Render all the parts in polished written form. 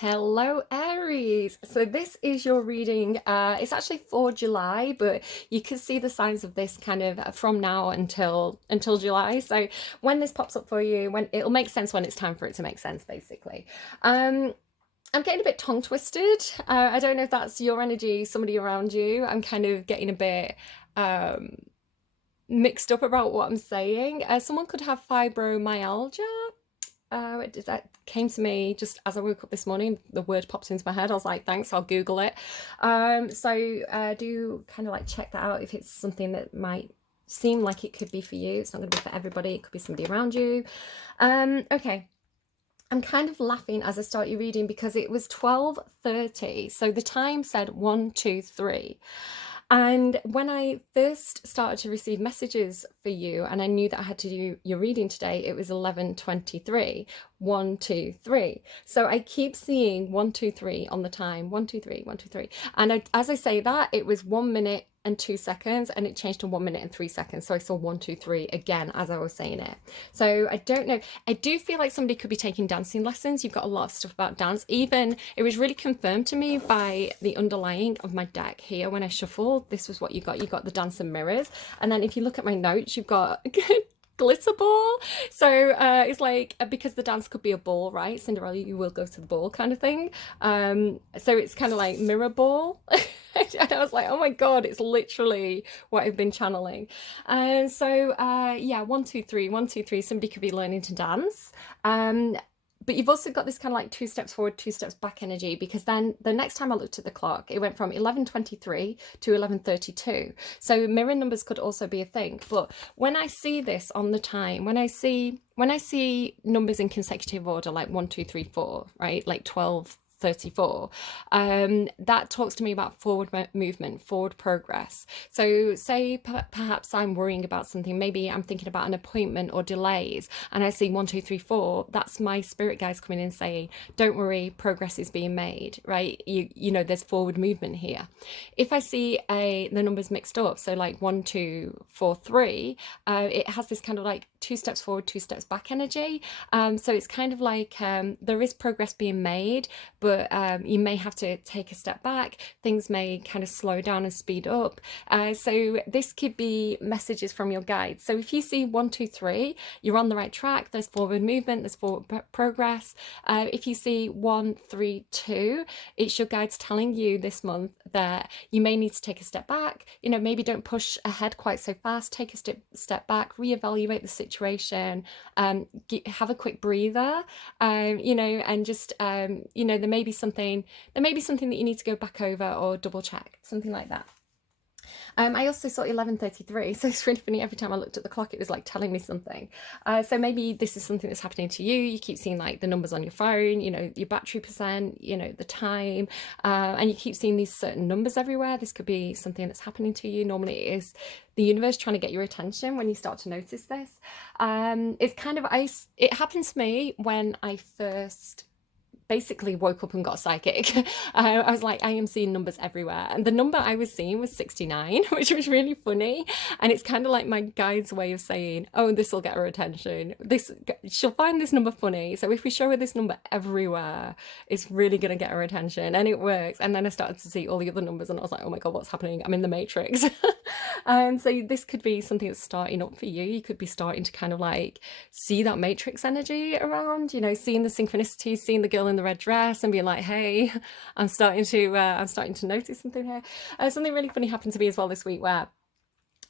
Hello, Aries. So this is your reading. It's actually for July, but you can see the signs of this kind of from now until July. So when this pops up for you, when it'll make sense when it's time for it to make sense, basically. Um, I'm getting a bit tongue twisted. I don't know if that's your energy, somebody around you. I'm kind of getting a bit um, mixed up about what I'm saying. Someone could have fibromyalgia. That came to me just as I woke up this morning. The word popped into my head. I was like, thanks, I'll Google it. Do kind of like check that out if it's something that might seem like it could be for you. It's not going to be for everybody. It could be somebody around you. Okay. I'm kind of laughing as I start your reading because it was 12:30. So the time said 1, 2, 3. And when I first started to receive messages for you and I knew that I had to do your reading today, it was 11:23. 1, 2, 3. So I keep seeing 1, 2, 3 on the time. 1, 2, 3, 1, 2, 3. And as I say that, it was 1 minute and 2 seconds, and it changed to 1 minute and 3 seconds. So I saw 1, 2, 3 again as I was saying it. So I don't know. I do feel like somebody could be taking dancing lessons. You've got a lot of stuff about dance. Even it was really confirmed to me by the underlying of my deck here when I shuffled. This was what you got. You got the dance and mirrors. And then if you look at my notes, you've got glitter ball. So it's like because the dance could be a ball, right? Cinderella, you will go to the ball kind of thing. So it's kind of like Mirrorball. And I was like, oh my god, it's literally what I've been channeling. And yeah, 1, 2, 3, 1, 2, 3. Somebody could be learning to dance. But you've also got this kind of like 2 steps forward, 2 steps back energy, because then the next time I looked at the clock, it went from 11:23 to 11:32. So mirror numbers could also be a thing. But when I see this on the time, when I see numbers in consecutive order, like 1, 2, 3, 4, right, like 12:34, that talks to me about forward movement, forward progress. So say perhaps I'm worrying about something, maybe I'm thinking about an appointment or delays, and I see 1, 2, 3, 4. That's my spirit guides coming in saying, don't worry, progress is being made, right? You know, there's forward movement here. If I see the numbers mixed up, so like 1, 2, 4, 3, it has this kind of like 2 steps forward, 2 steps back energy. So it's kind of like there is progress being made, but you may have to take a step back. Things may kind of slow down and speed up. So this could be messages from your guides. So if you see 1, 2, 3, you're on the right track. There's forward movement, there's forward progress. If you see 1, 3, 2, it's your guides telling you this month that you may need to take a step back. You know, maybe don't push ahead quite so fast. Take a step back, reevaluate the situation, have a quick breather, you know, and just, you know, there may be something that you need to go back over or double check, something like that. I also saw 11:33, so it's really funny. Every time I looked at the clock, it was like telling me something. So maybe this is something that's happening to you. You keep seeing like the numbers on your phone, you know, your battery percent, you know, the time, and you keep seeing these certain numbers everywhere. This could be something that's happening to you. Normally, it is the universe trying to get your attention when you start to notice this. It's kind of it happened to me when I first basically woke up and got psychic. I was like, I am seeing numbers everywhere. And the number I was seeing was 69, which was really funny. And it's kind of like my guide's way of saying, oh, this will get her attention. She'll find this number funny. So if we show her this number everywhere, it's really going to get her attention. And it works. And then I started to see all the other numbers and I was like, oh my God, what's happening? I'm in the Matrix. So this could be something that's starting up for you. You could be starting to kind of like see that Matrix energy around, you know, seeing the synchronicities, seeing the girl in the red dress and being like, hey, I'm starting to notice something here. Something really funny happened to me as well this week where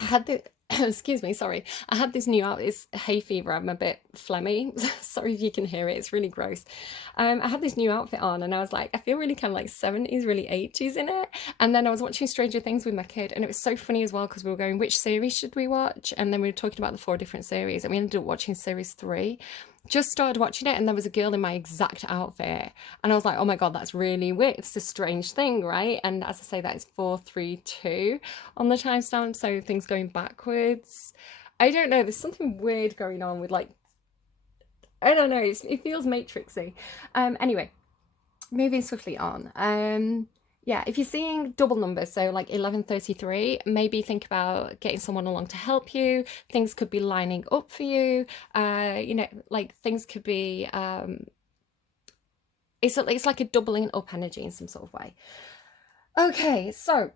I had the excuse me, sorry. I had this new out. It's hay fever. I'm a bit phlegmy. Sorry if you can hear it. It's really gross. I had this new outfit on and I was like, I feel really kind of like 70s, really 80s in it. And then I was watching Stranger Things with my kid and it was so funny as well because we were going, which series should we watch? And then we were talking about the 4 different series and we ended up watching series 3. Just started watching it and there was a girl in my exact outfit and I was like, oh my God, that's really weird. It's a strange thing, right? And as I say, that is 4, 3, 2 on the timestamp, so things going backwards. I don't know, there's something weird going on with like, I don't know, it feels matrixy. Anyway, moving swiftly on. Yeah, if you're seeing double numbers, so like 11:33, maybe think about getting someone along to help you. Things could be lining up for you. You know, like things could be it's like a doubling up energy in some sort of way. Okay, so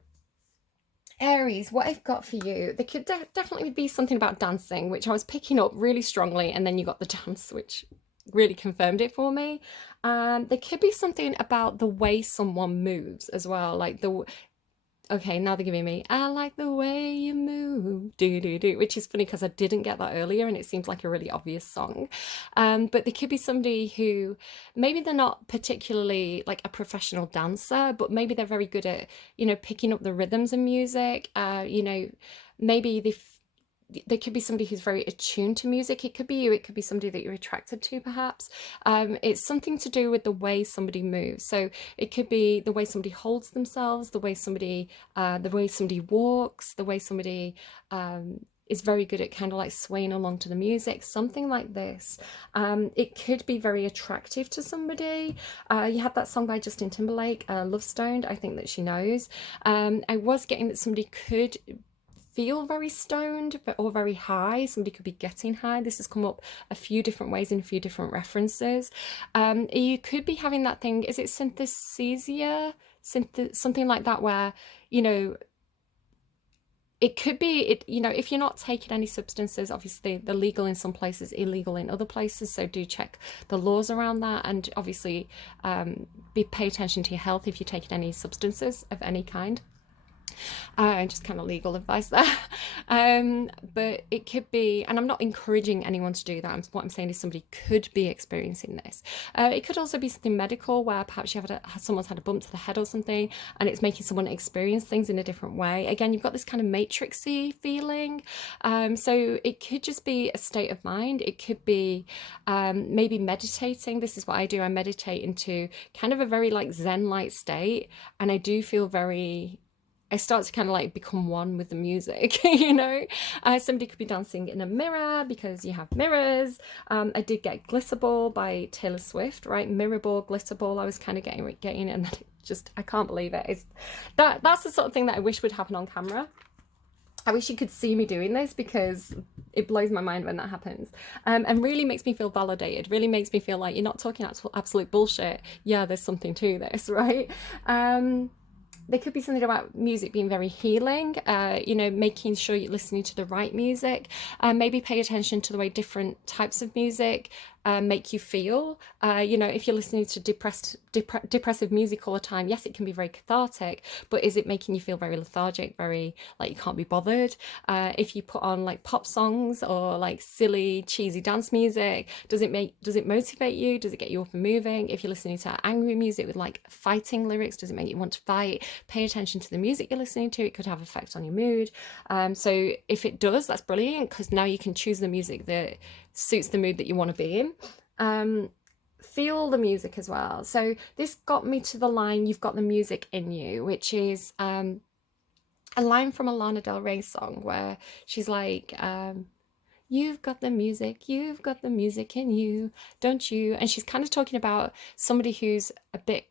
Aries, what I've got for you, there could definitely be something about dancing, which I was picking up really strongly, and then you got the dance, which really confirmed it for me. There could be something about the way someone moves as well, like the okay, now they're giving me, I like the way you move, do do do, which is funny because I didn't get that earlier and it seems like a really obvious song. But there could be somebody who maybe they're not particularly like a professional dancer, but maybe they're very good at, you know, picking up the rhythms of music. You know, maybe there could be somebody who's very attuned to music. It could be you, it could be somebody that you're attracted to perhaps. It's something to do with the way somebody moves. So it could be the way somebody holds themselves, the way somebody walks, the way somebody is very good at kind of like swaying along to the music, something like this. It could be very attractive to somebody. You had that song by Justin Timberlake, Lovestoned, I think that she knows. I was getting that somebody could feel very stoned or very high. Somebody could be getting high. This has come up a few different ways in a few different references. You could be having that thing, is it synesthesia? Something like that, where, you know, it could be, you know, if you're not taking any substances, obviously they're legal in some places, illegal in other places, so do check the laws around that, and obviously pay attention to your health if you're taking any substances of any kind. Just kind of legal advice there. But it could be, and I'm not encouraging anyone to do that. What I'm saying is somebody could be experiencing this. It could also be something medical, where perhaps someone's had a bump to the head or something, and it's making someone experience things in a different way. Again, you've got this kind of matrixy feeling. So it could just be a state of mind. It could be maybe meditating. This is what I do. I meditate into kind of a very like Zen-like state, and I do feel I start to kind of like become one with the music, you know. Somebody could be dancing in a mirror because you have mirrors. I did get Glitterball by Taylor Swift, right? Mirrorball, Glitterball. I was kind of getting and I can't believe it. That's the sort of thing that I wish would happen on camera. I wish you could see me doing this because it blows my mind when that happens, and really makes me feel validated, really makes me feel like you're not talking absolute bullshit. Yeah, there's something to this, right? There could be something about music being very healing, you know, making sure you're listening to the right music, maybe pay attention to the way different types of music make you feel. You know, if you're listening to depressive music all the time, yes, it can be very cathartic, but is it making you feel very lethargic, very like you can't be bothered? If you put on like pop songs or like silly cheesy dance music, does it motivate you? Does it get you up and moving? If you're listening to angry music with like fighting lyrics, does it make you want to fight? Pay attention to the music you're listening to. It could have effect on your mood. So if it does, that's brilliant, because now you can choose the music that suits the mood that you want to be in. Feel the music as well. So this got me to the line, "You've got the music in you," which is a line from a Lana Del Rey song where she's like, "You've got the music in you, don't you?" And she's kind of talking about somebody who's a bit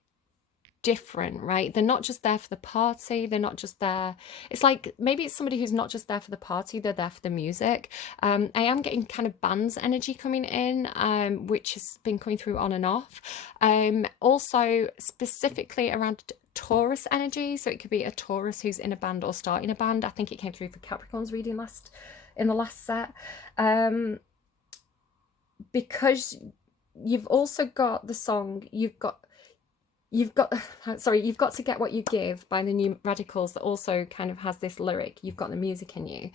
different, right? They're not just there for the party, they're not just there, it's like maybe it's somebody who's not just there for the party, they're there for the music. I am getting kind of band's energy coming in, which has been coming through on and off. Also specifically around Taurus energy, so it could be a Taurus who's in a band or starting a band. I think it came through for Capricorn's reading in the last set, because you've also got the song You've got to Get What You Give by the New Radicals, that also kind of has this lyric, "You've got the music in you."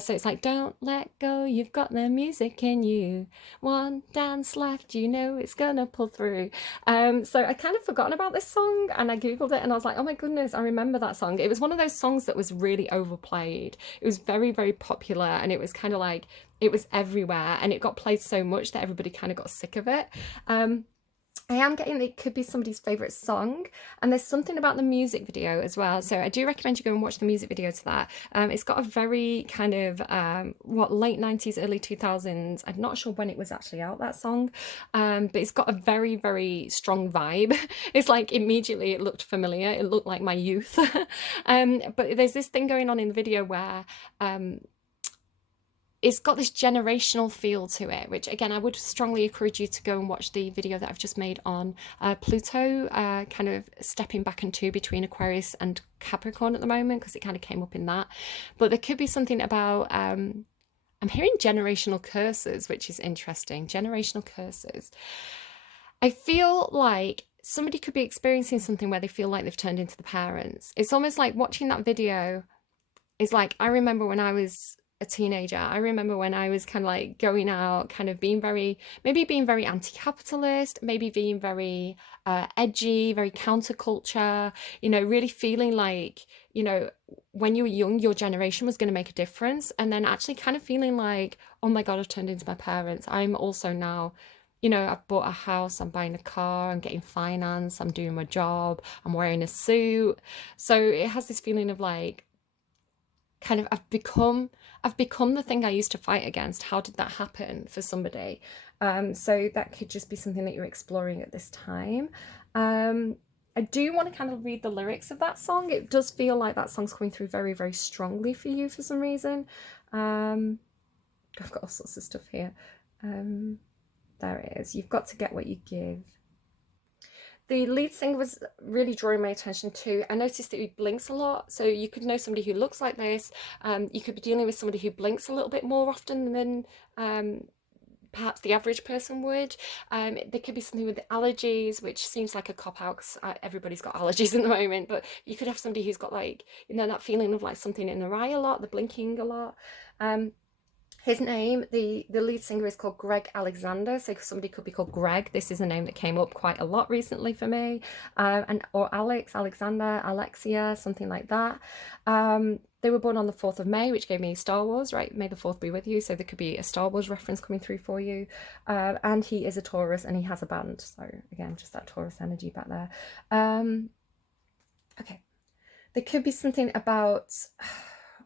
So it's like, don't let go, you've got the music in you. One dance left, you know it's gonna pull through. So I kind of forgotten about this song, and I googled it and I was like, oh my goodness, I remember that song. It was one of those songs that was really overplayed. It was very, very popular, and it was kind of like, it was everywhere, and it got played so much that everybody kind of got sick of it. I am getting it could be somebody's favourite song, and there's something about the music video as well, so I do recommend you go and watch the music video to that. It's got a very kind of late 90s, early 2000s, I'm not sure when it was actually out, that song, but it's got a very, very strong vibe. It's like immediately it looked familiar, it looked like my youth. But there's this thing going on in the video where it's got this generational feel to it, which again, I would strongly encourage you to go and watch the video that I've just made on Pluto, kind of stepping back into between Aquarius and Capricorn at the moment, because it kind of came up in that. But there could be something about, I'm hearing generational curses, which is interesting. Generational curses. I feel like somebody could be experiencing something where they feel like they've turned into the parents. It's almost like watching that video is like, I remember when I was a teenager, I remember when I was kind of like going out, kind of being very, maybe being very anti-capitalist, maybe being very edgy, very counterculture, you know, really feeling like, you know, when you were young, your generation was going to make a difference. And then actually kind of feeling like, oh my God, I've turned into my parents. I'm also now, you know, I've bought a house, I'm buying a car, I'm getting finance, I'm doing my job, I'm wearing a suit. So it has this feeling of like, kind of I've become the thing I used to fight against. How did that happen for somebody? So that could just be something that you're exploring at this time. I do want to kind of read the lyrics of that song. It does feel like that song's coming through very, very strongly for you for some reason. I've got all sorts of stuff here. There it is. You've got to get what you give. The lead singer was really drawing my attention to. I noticed that he blinks a lot. So you could know somebody who looks like this. You could be dealing with somebody who blinks a little bit more often than perhaps the average person would. There could be something with the allergies, which seems like a cop-out because everybody's got allergies at the moment. But you could have somebody who's got like, you know, that feeling of like something in their eye a lot, the blinking a lot. His name, the lead singer, is called Greg Alexander, so somebody could be called Greg. This is a name that came up quite a lot recently for me, or Alex, Alexander, Alexia, something like that. They were born on the 4th of May, which gave me Star Wars, right? May the 4th be with you, so there could be a Star Wars reference coming through for you. And he is a Taurus, and he has a band, so again, just that Taurus energy back there. Okay, there could be something about...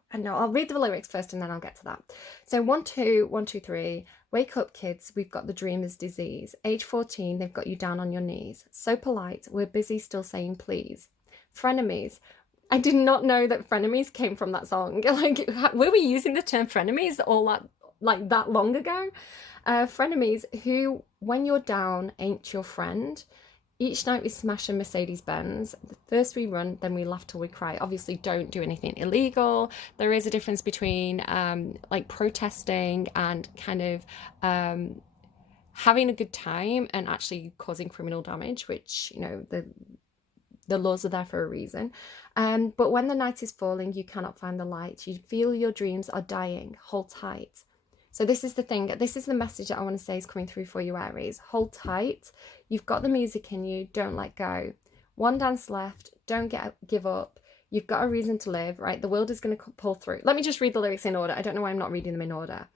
I know, I'll read the lyrics first and then I'll get to that. So 1, 2, 1, 2, 3. Wake up, kids. We've got the dreamer's disease. Age 14, they've got you down on your knees. So polite, we're busy still saying please. Frenemies. I did not know that frenemies came from that song. Like, were we using the term frenemies all that long ago? Frenemies who, when you're down, ain't your friend. Each night we smash a Mercedes-Benz. First we run, then we laugh till we cry. Obviously, don't do anything illegal. There is a difference between like protesting and kind of having a good time and actually causing criminal damage, which, you know, the laws are there for a reason. But when the night is falling, you cannot find the light. You feel your dreams are dying. Hold tight. So this is the thing. This is the message that I want to say is coming through for you, Aries. Hold tight. You've got the music in you. Don't let go. One dance left. Don't give up. You've got a reason to live, right? The world is going to pull through. Let me just read the lyrics in order. I don't know why I'm not reading them in order.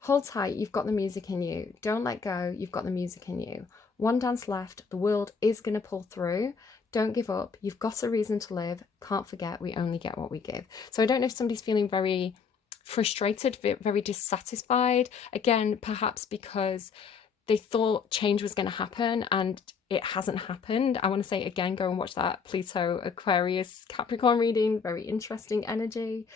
Hold tight. You've got the music in you. Don't let go. You've got the music in you. One dance left. The world is going to pull through. Don't give up. You've got a reason to live. Can't forget, we only get what we give. So I don't know if somebody's feeling very frustrated, very dissatisfied. Again, perhaps because they thought change was going to happen and it hasn't happened. I want to say again, go and watch that Pluto, Aquarius, Capricorn reading. Very interesting energy.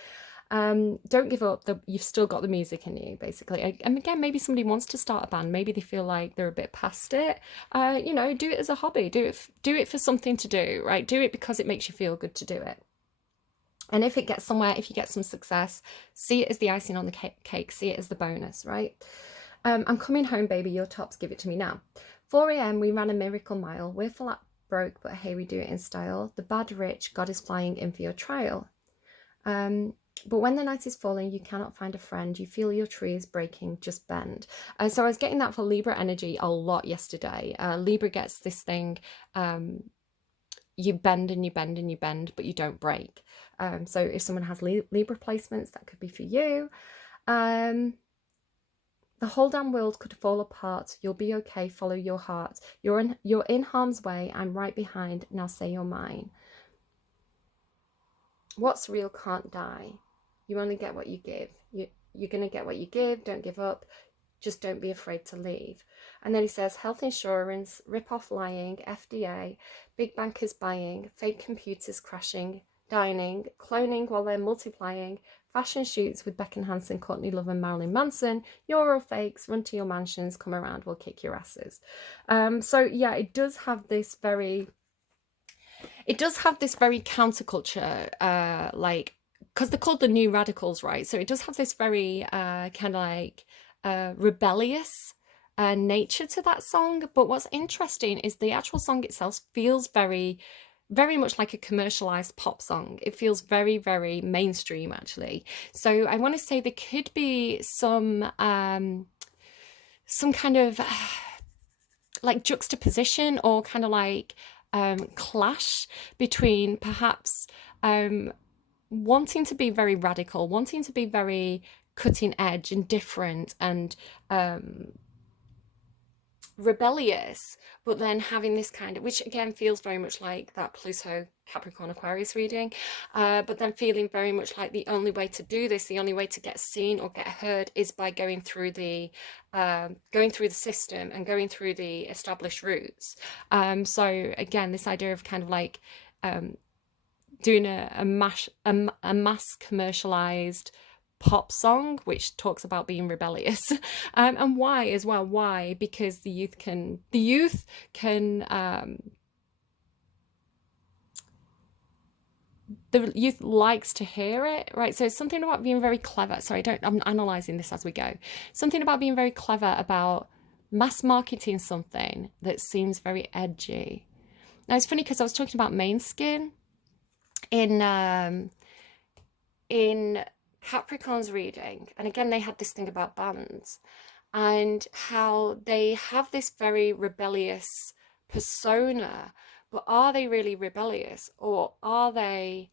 Don't give up. You've still got the music in you, basically. And again, maybe somebody wants to start a band. Maybe they feel like they're a bit past it. You know, do it as a hobby. Do it for something to do, right? Do it because it makes you feel good to do it. And if it gets somewhere, if you get some success, see it as the icing on the cake. See it as the bonus, right? I'm coming home, baby. Your tops, give it to me now. 4 a.m. we ran a miracle mile. We're flat broke, but hey, we do it in style. The bad rich, God is flying in for your trial. But when the night is falling, you cannot find a friend. You feel your tree is breaking, just bend. So I was getting that for Libra energy a lot yesterday. Libra gets this thing, you bend and you bend and you bend, but you don't break. So if someone has Libra placements, that could be for you. The whole damn world could fall apart. You'll be okay. Follow your heart. You're in harm's way. I'm right behind. Now say you're mine. What's real can't die. You only get what you give. You're going to get what you give. Don't give up. Just don't be afraid to leave. And then he says health insurance, rip off lying, FDA, big bankers buying, fake computers crashing, dining, cloning while they're multiplying, fashion shoots with Beckham Hansen, Courtney Love and Marilyn Manson, Euro fakes, run to your mansions, come around, we'll kick your asses. So yeah, it does have this very counterculture, like, because they're called the New Radicals, right? So it does have this very kind of like rebellious nature to that song. But what's interesting is the actual song itself feels very, very much like a commercialized pop song. It feels very, very mainstream, actually. So I want to say there could be some kind of like juxtaposition or kind of like clash between perhaps wanting to be very radical, wanting to be very cutting edge and different and rebellious, but then having this kind of, which again feels very much like that Pluto Capricorn Aquarius reading, but then feeling very much like the only way to do this, the only way to get seen or get heard is by going through the system and going through the established routes. So again, this idea of kind of like doing a mass commercialized pop song which talks about being rebellious. And why as well? Why? Because the youth can the youth likes to hear it, right? So it's something about being very clever. Sorry, I'm analyzing this as we go. Something about being very clever about mass marketing something that seems very edgy. Now it's funny because I was talking about main skin in Capricorn's reading, and again they had this thing about bands and how they have this very rebellious persona, but are they really rebellious, or are they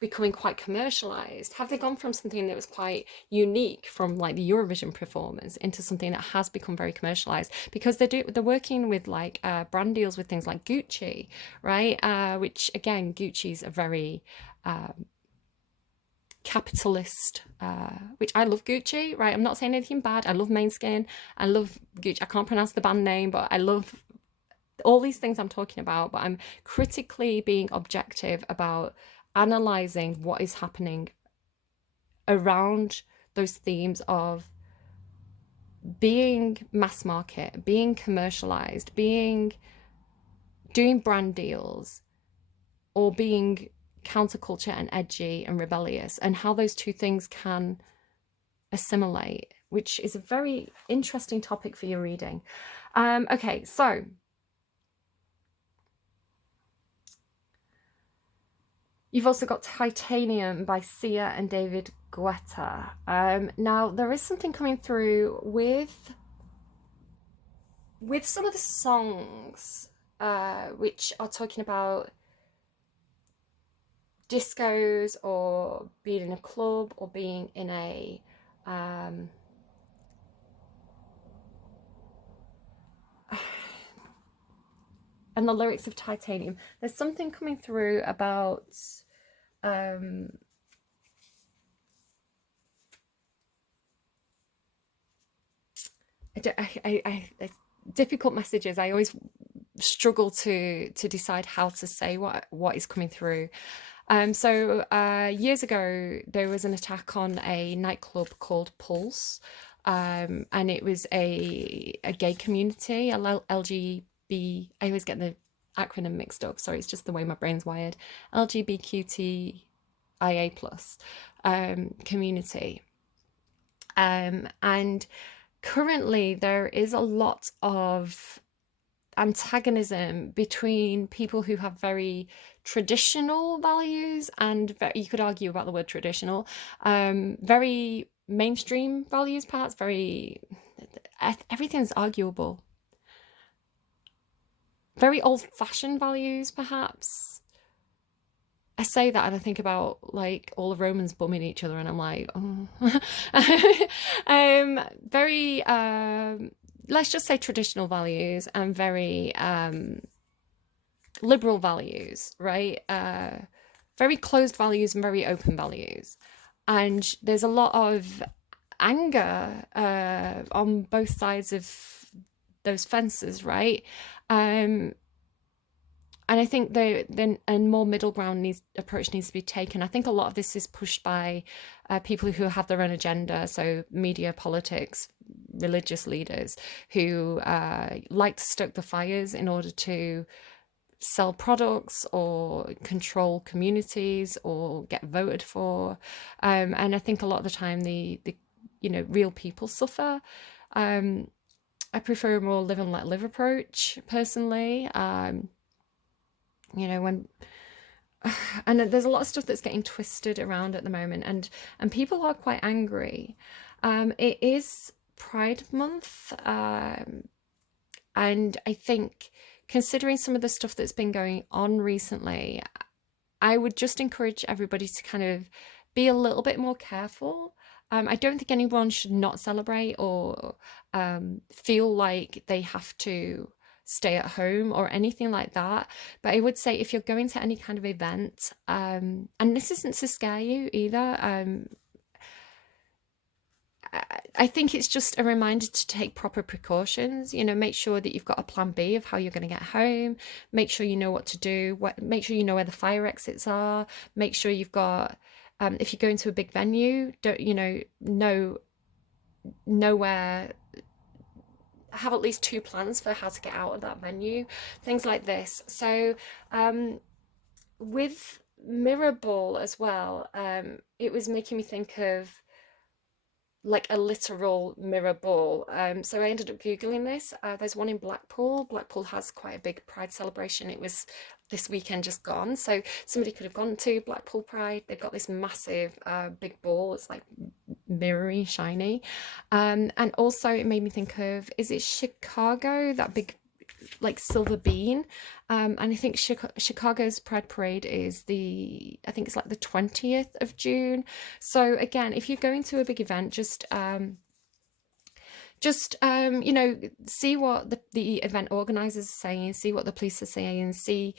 becoming quite commercialized? Have they gone from something that was quite unique from like the Eurovision performance into something that has become very commercialized? Because they're working with like brand deals with things like Gucci, right? Which again, Gucci's a very capitalist, which I love Gucci, right? I'm not saying anything bad. I love Måneskin. I love Gucci. I can't pronounce the band name, but I love all these things I'm talking about. But I'm critically being objective about analyzing what is happening around those themes of being mass market, being commercialized, doing brand deals, or being counterculture and edgy and rebellious, and how those two things can assimilate, which is a very interesting topic for your reading. Okay, so you've also got Titanium by Sia and David Guetta. Now there is something coming through with some of the songs which are talking about discos or being in a club or being in a and the lyrics of Titanium, there's something coming through about difficult messages. I always struggle to decide how to say what is coming through. So years ago there was an attack on a nightclub called Pulse, and it was a gay community, LGBT. I always get the acronym mixed up. Sorry, it's just the way my brain's wired. LGBTQIA+ community, and currently there is a lot of antagonism between people who have very traditional values, and you could argue about the word traditional, very mainstream values, perhaps everything's arguable, very old-fashioned values, perhaps. I say that and I think about like all the Romans bumming each other and I'm like, oh. Very let's just say traditional values and very liberal values, right? Very closed values and very open values. And there's a lot of anger on both sides of those fences, right? I think then a more middle ground approach needs to be taken. I think a lot of this is pushed by people who have their own agenda, so media, politics, religious leaders who like to stoke the fires in order to sell products or control communities or get voted for. And I think a lot of the time the real people suffer. I prefer a more live and let live approach personally. When and there's a lot of stuff that's getting twisted around at the moment, and people are quite angry. It is Pride Month, and I think considering some of the stuff that's been going on recently, I would just encourage everybody to kind of be a little bit more careful. I don't think anyone should not celebrate or feel like they have to stay at home or anything like that. But I would say if you're going to any kind of event, and this isn't to scare you either, I think it's just a reminder to take proper precautions. Make sure that you've got a plan B of how you're going to get home. Make sure you know what to do. Make sure you know where the fire exits are. Make sure you've got, if you're going to a big venue, don't know where. Have at least 2 plans for how to get out of that venue. Things like this. So, with Mirrorball as well, it was making me think of like a literal mirror ball. So I ended up Googling this. There's one in Blackpool. Blackpool has quite a big Pride celebration. It was this weekend just gone. So somebody could have gone to Blackpool Pride. They've got this massive big ball. It's like mirrory, shiny. And also it made me think of, is it Chicago? That big like silver bean. And I think Chicago's Pride Parade is I think it's like the 20th of June. So again, if you're going to a big event, just see what the event organizers are saying, see what the police are saying, see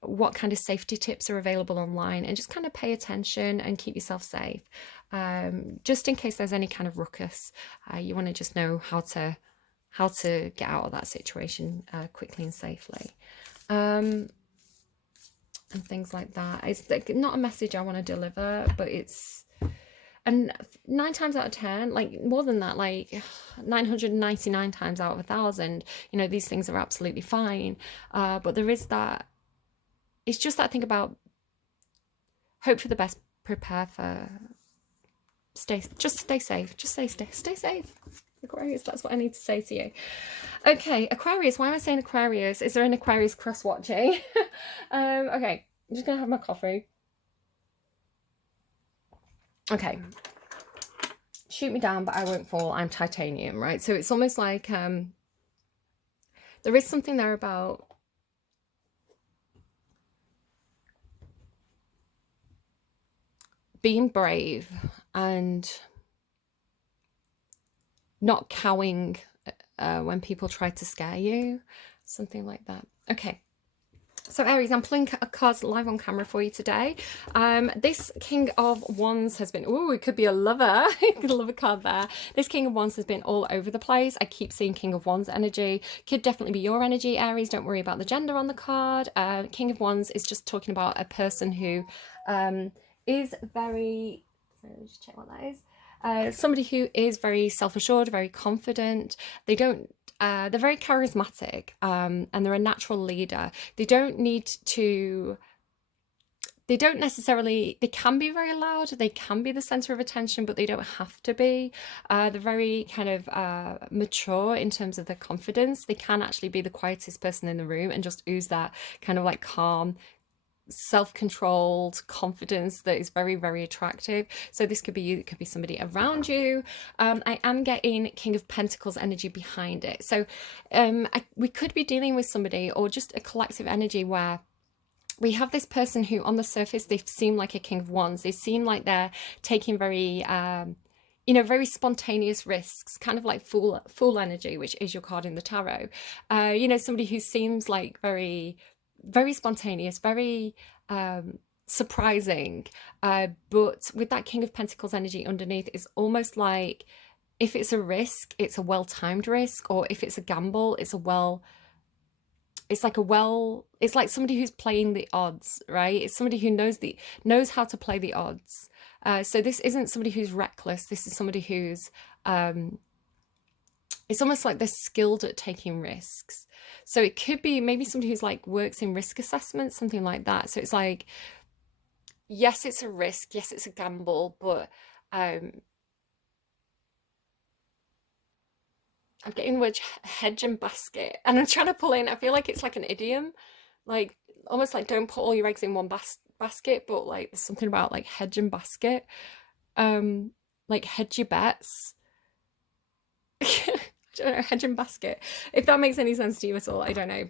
what kind of safety tips are available online, and just kind of pay attention and keep yourself safe. Just in case there's any kind of ruckus, you want to just know how to get out of that situation quickly and safely. And things like that. It's like not a message I want to deliver, but and 9 times out of 10, like more than that, like 999 times out of 1,000, these things are absolutely fine. But there is that, it's just that thing about hope for the best, prepare for, stay safe, stay safe. Aquarius, that's what I need to say to you. Okay, Aquarius, why am I saying Aquarius? Is there an Aquarius cross watching? Okay, I'm just gonna have my coffee. Okay, shoot me down, but I won't fall. I'm titanium, right? So it's almost like there is something there about being brave and not cowing when people try to scare you, something like that. Okay, so Aries, I'm pulling cards live on camera for you today. This King of Wands has been, oh, it could be a lover. Could love a card there. This King of Wands has been all over the place. I keep seeing King of Wands energy. Could definitely be your energy, Aries. Don't worry about the gender on the card. King of Wands is just talking about a person who is very, so let's just check what that is. Somebody who is very self-assured, very confident. They're very charismatic, and they're a natural leader. They don't necessarily, they can be very loud, they can be the center of attention, but they don't have to be. They're very kind of mature in terms of their confidence. They can actually be the quietest person in the room and just ooze that kind of like calm, self-controlled confidence that is very, very attractive. So this could be you, it could be somebody around you. I am getting King of Pentacles energy behind it. So we could be dealing with somebody or just a collective energy where we have this person who on the surface, they seem like a King of Wands. They seem like they're taking very very spontaneous risks, kind of like fool energy, which is your card in the tarot. Somebody who seems like very, very spontaneous, very surprising, but with that King of Pentacles energy underneath, it's almost like if it's a risk, it's a well-timed risk, or if it's a gamble, it's a it's like it's like somebody who's playing the odds, right? It's somebody who knows how to play the odds. So this isn't somebody who's reckless. This is somebody who's it's almost like they're skilled at taking risks. So it could be maybe somebody who's like works in risk assessment, something like that. So it's like, yes, it's a risk, yes, it's a gamble, but I'm getting the word hedge and basket, and I'm trying to pull in. I feel like it's like an idiom, like almost like don't put all your eggs in one basket, but like there's something about like hedge and basket, like hedge your bets. I don't know, hedge and basket. If that makes any sense to you at all, I don't know.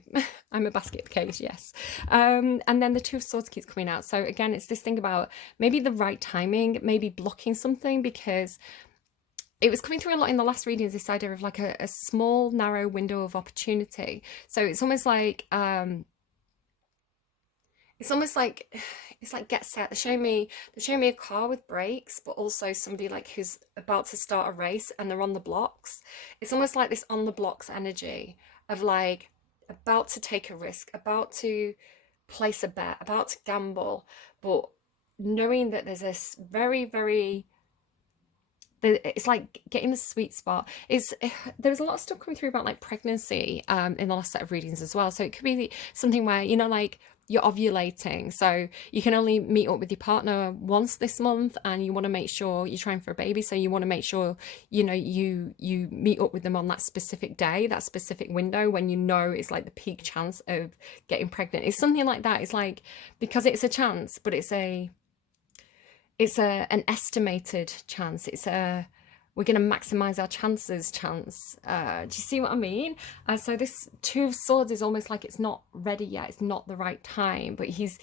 I'm a basket case, yes. And then the Two of Swords keeps coming out. So again, it's this thing about maybe the right timing, maybe blocking something, because it was coming through a lot in the last readings, this idea of like a small, narrow window of opportunity. So it's almost like it's almost like it's like get set. They're showing me a car with brakes, but also somebody like who's about to start a race and they're on the blocks. It's almost like this on the blocks energy of like about to take a risk, about to place a bet, about to gamble, but knowing that there's this very, very it's like getting the sweet spot. Is there's a lot of stuff coming through about like pregnancy in the last set of readings as well. So it could be something where, you know, like you're ovulating, so you can only meet up with your partner once this month, and you want to make sure you're trying for a baby, so you want to make sure, you know, you meet up with them on that specific day, that specific window when you know it's like the peak chance of getting pregnant. It's something like that. It's like, because it's a chance, but it's an estimated chance. We're going to maximize our chances chance. Do you see what I mean? So this Two of Swords is almost like it's not ready yet. It's not the right time, but he's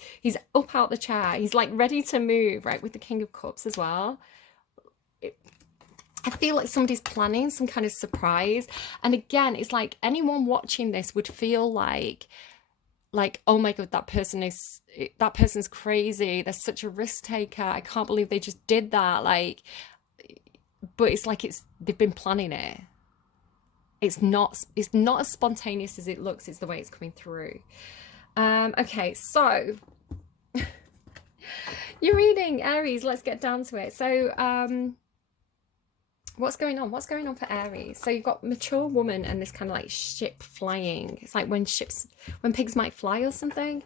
up out the chair. He's like ready to move, right? With the King of Cups as well. I feel like somebody's planning some kind of surprise. And again, it's like anyone watching this would feel like, oh my god, that person's crazy, they're such a risk taker, I can't believe they just did that, like, but it's like they've been planning it. It's not as spontaneous as it looks. It's the way it's coming through. Okay, so you're reading Aries, let's get down to it. So what's going on for Aries? So you've got mature woman and this kind of like ship flying. It's like when pigs might fly or something.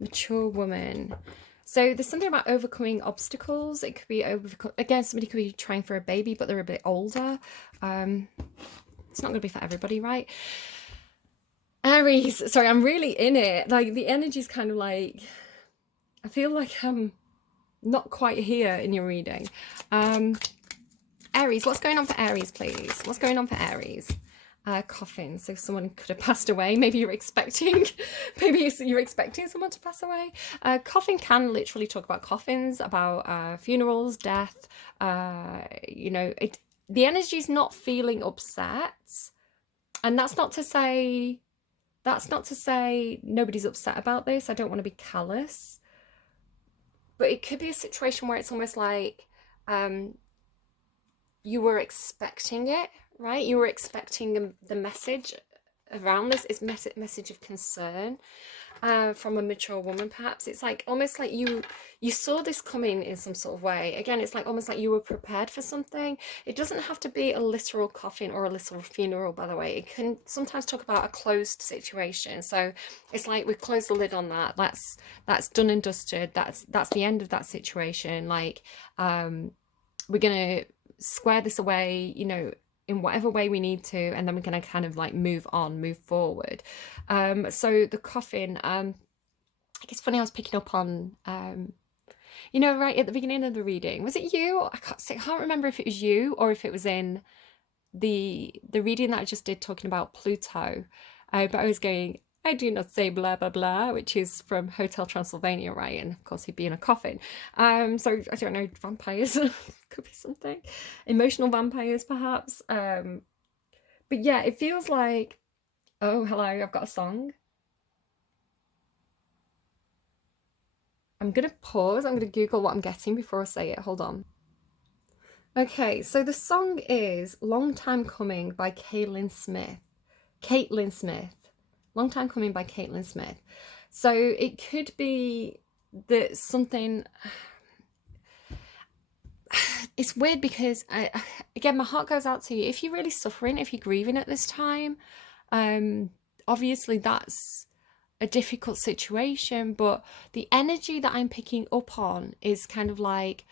Mature woman. So there's something about overcoming obstacles. It could be again, somebody could be trying for a baby, but they're a bit older. It's not going to be for everybody, right? Aries, sorry, I'm really in it. Like the energy's kind of like, I feel like I'm not quite here in your reading. Aries, what's going on for Aries, please? What's going on for Aries? Coffin. So someone could have passed away. Maybe you're expecting someone to pass away. Coffin can literally talk about coffins, about funerals, death. You know, the energy's not feeling upset, and that's not to say nobody's upset about this. I don't want to be callous, but it could be a situation where it's almost like you were expecting it, right? You were expecting the message around this is message of concern from a mature woman, perhaps. It's like almost like you saw this coming in some sort of way. Again, it's like almost like you were prepared for something. It doesn't have to be a literal coffin or a literal funeral, by the way. It can sometimes talk about a closed situation. So it's like we've closed the lid on that. That's done and dusted. That's the end of that situation. Like we're gonna square this away, you know, in whatever way we need to, and then we're going to kind of like move forward. So the coffin, I guess funny, I was picking up on you know, right at the beginning of the reading, was it you? I can't remember if it was you or if it was in the reading that I just did talking about Pluto, but I was going, I do not say blah blah blah, which is from Hotel Transylvania, right? And of course he'd be in a coffin. So I don't know, vampires could be something, emotional vampires perhaps. But yeah, it feels like, oh hello, I've got a song. I'm gonna pause. I'm gonna Google what I'm getting before I say it. Hold on. Okay, so the song is "Long Time Coming" by Caitlin Smith. Long Time Coming by Caitlin Smith. So it could be that something, it's weird because again, my heart goes out to you. If you're really suffering, if you're grieving at this time, obviously that's a difficult situation, but the energy that I'm picking up on is kind of like,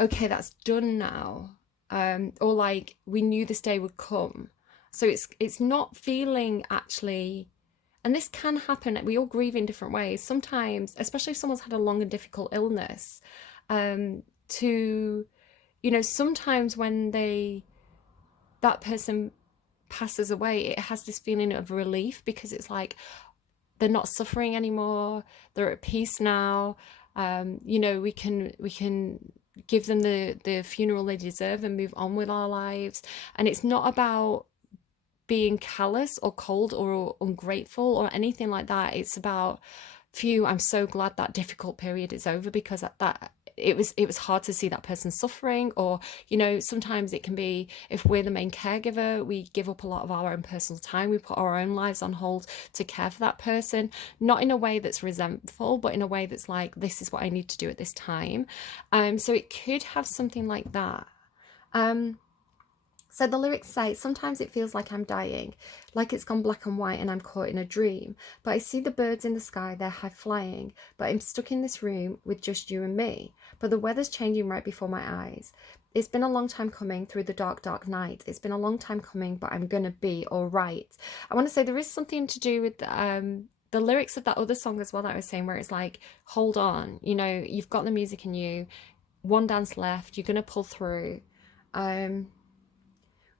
okay, that's done now. Or like, we knew this day would come. So it's not feeling actually, and this can happen, we all grieve in different ways. Sometimes, especially if someone's had a long and difficult illness, to, you know, sometimes when that person passes away, it has this feeling of relief because it's like they're not suffering anymore, they're at peace now. You know, we can give them the funeral they deserve and move on with our lives. And it's not about being callous or cold or ungrateful or anything like that. It's about, phew, I'm so glad that difficult period is over, because that it was hard to see that person suffering. Or, you know, sometimes it can be, if we're the main caregiver, we give up a lot of our own personal time, we put our own lives on hold to care for that person, not in a way that's resentful, but in a way that's like, this is what I need to do at this time. So it could have something like that. So the lyrics say, sometimes it feels like I'm dying, like it's gone black and white and I'm caught in a dream. But I see the birds in the sky, they're high flying. But I'm stuck in this room with just you and me. But the weather's changing right before my eyes. It's been a long time coming through the dark, dark night. It's been a long time coming, but I'm gonna be all right. I want to say there is something to do with the lyrics of that other song as well that I was saying, where it's like, hold on, you know, you've got the music in you. One dance left, you're gonna pull through.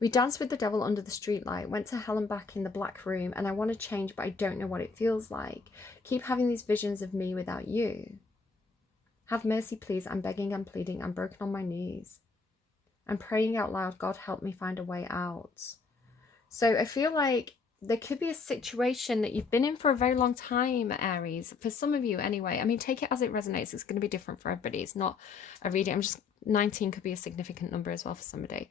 We danced with the devil under the streetlight, went to hell and back in the black room, and I want to change, but I don't know what it feels like. Keep having these visions of me without you. Have mercy, please. I'm begging, I'm pleading, I'm broken on my knees. I'm praying out loud, God help me find a way out. So I feel like there could be a situation that you've been in for a very long time, Aries, for some of you anyway. I mean, take it as it resonates. It's going to be different for everybody. It's not a reading. I'm just, 19 could be a significant number as well for somebody.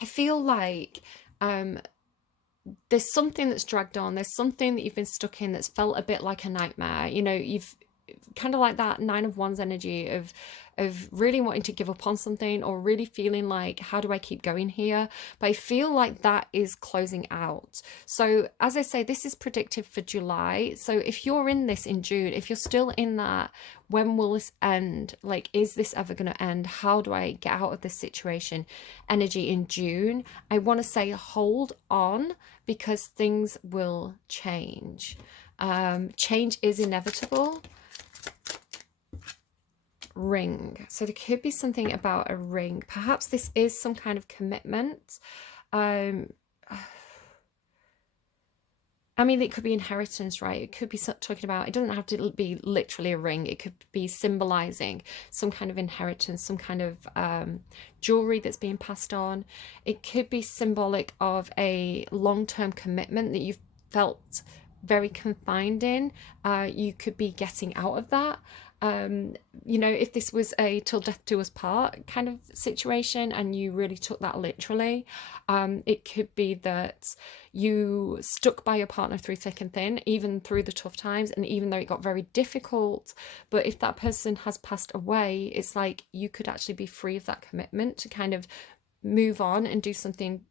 I feel like there's something that's dragged on. There's something that you've been stuck in that's felt a bit like a nightmare. You know, you've kind of like that 9 of Wands energy of really wanting to give up on something, or really feeling like, how do I keep going here? But I feel like that is closing out. So as I say, this is predictive for July. So if you're in this in June, if you're still in that, when will this end? Like, is this ever going to end? How do I get out of this situation? Energy in June, I want to say hold on, because things will change. Change is inevitable. Ring. So there could be something about a ring. Perhaps this is some kind of commitment. I mean, it could be inheritance, right? It could be talking about, it doesn't have to be literally a ring. It could be symbolizing some kind of inheritance, some kind of jewelry that's being passed on. It could be symbolic of a long-term commitment that you've felt very confined in. You could be getting out of that. You know, if this was a till death do us part kind of situation and you really took that literally, it could be that you stuck by your partner through thick and thin, even through the tough times, and even though it got very difficult. But if that person has passed away, it's like you could actually be free of that commitment to kind of move on and do something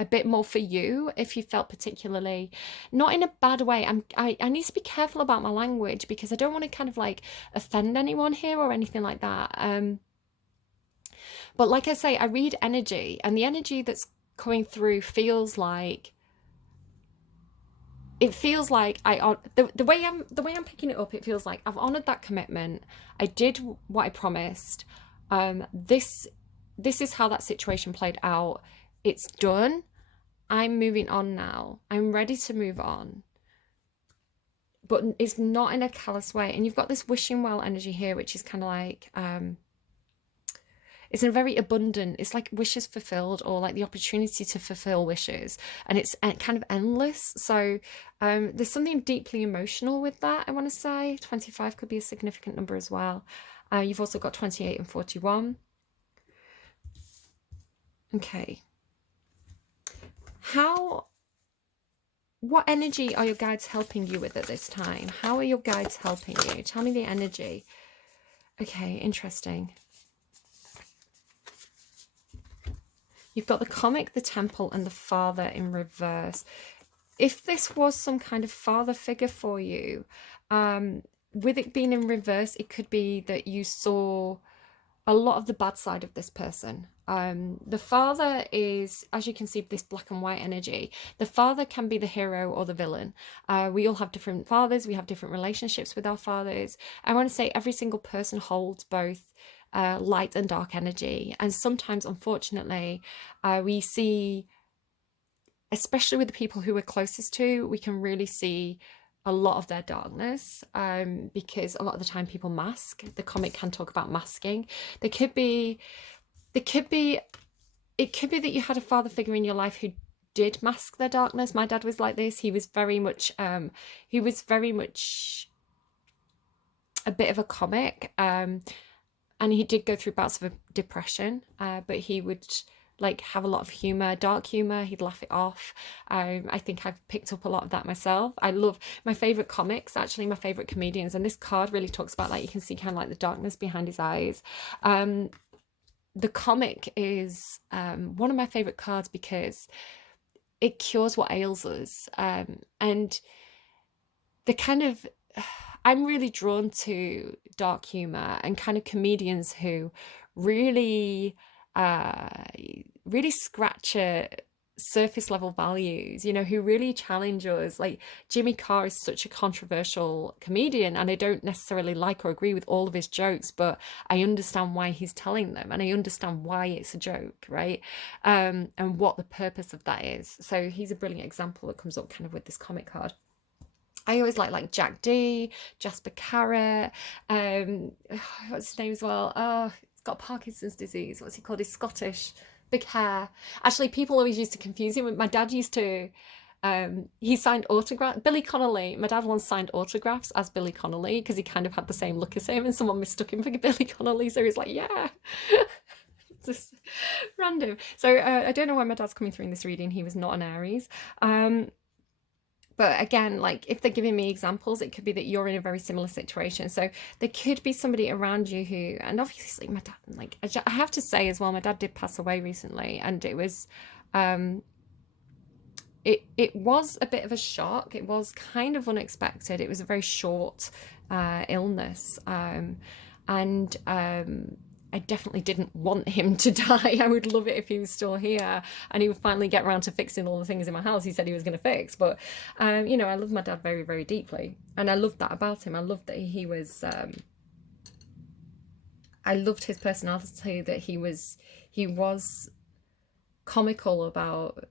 a bit more for you, if you felt particularly, not in a bad way. I need to be careful about my language, because I don't want to kind of like offend anyone here or anything like that. But like I say, I read energy, and the energy that's coming through feels like, it feels like the way I'm picking it up, it feels like I've honored that commitment. I did what I promised. This is how that situation played out. It's done. I'm moving on now. I'm ready to move on. But it's not in a callous way. And you've got this wishing well energy here, which is kind of like, it's a very abundant, it's like wishes fulfilled, or like the opportunity to fulfill wishes. And it's kind of endless. So there's something deeply emotional with that, I want to say. 25 could be a significant number as well. You've also got 28 and 41. Okay. How what energy are your guides helping you with at this time? How are your guides helping you? Tell me the energy. Okay, interesting. You've got the comic, the temple, and the father in reverse. If this was some kind of father figure for you, with it being in reverse, it could be that you saw a lot of the bad side of this person. The father is, as you can see, this black and white energy. The father can be the hero or the villain. We all have different fathers. We have different relationships with our fathers. I want to say every single person holds both light and dark energy. And sometimes, unfortunately, we see, especially with the people who we're closest to, we can really see a lot of their darkness, because a lot of the time people mask. The comic can talk about masking. It could be that you had a father figure in your life who did mask their darkness. My dad was like this. He was very much a bit of a comic, and he did go through bouts of depression, but he would like have a lot of humor, dark humor. He'd laugh it off. I think I've picked up a lot of that myself. I love my favorite comics, actually my favorite comedians, and this card really talks about, like, you can see kind of like the darkness behind his eyes. The comic is one of my favorite cards because it cures what ails us, and the kind of I'm really drawn to dark humor and kind of comedians who really scratch at surface level values, you know, who really challenge us. Like Jimmy Carr is such a controversial comedian, and I don't necessarily like or agree with all of his jokes, but I understand why he's telling them, and I understand why it's a joke, right? And what the purpose of that is. So he's a brilliant example that comes up kind of with this comic card. I always like Jack D, Jasper Carrot, what's his name as well? Oh, he's got Parkinson's disease. What's he called? He's Scottish, big hair. Actually, people always used to confuse him. My dad used to, he signed autographs. Billy Connolly. My dad once signed autographs as Billy Connolly because he kind of had the same look as him, and someone mistook him for Billy Connolly. So he's like, yeah. Just random. So I don't know why my dad's coming through in this reading. He was not an Aries. But again, like if they're giving me examples, it could be that you're in a very similar situation. So there could be somebody around you who, and obviously my dad, like I have to say as well, my dad did pass away recently, and it was, it was a bit of a shock. It was kind of unexpected. It was a very short illness, and I definitely didn't want him to die. I would love it if he was still here and he would finally get around to fixing all the things in my house he said he was going to fix. But, you know, I love my dad very, very deeply. And I loved that about him. I loved that he was, I loved his personality, that he was comical about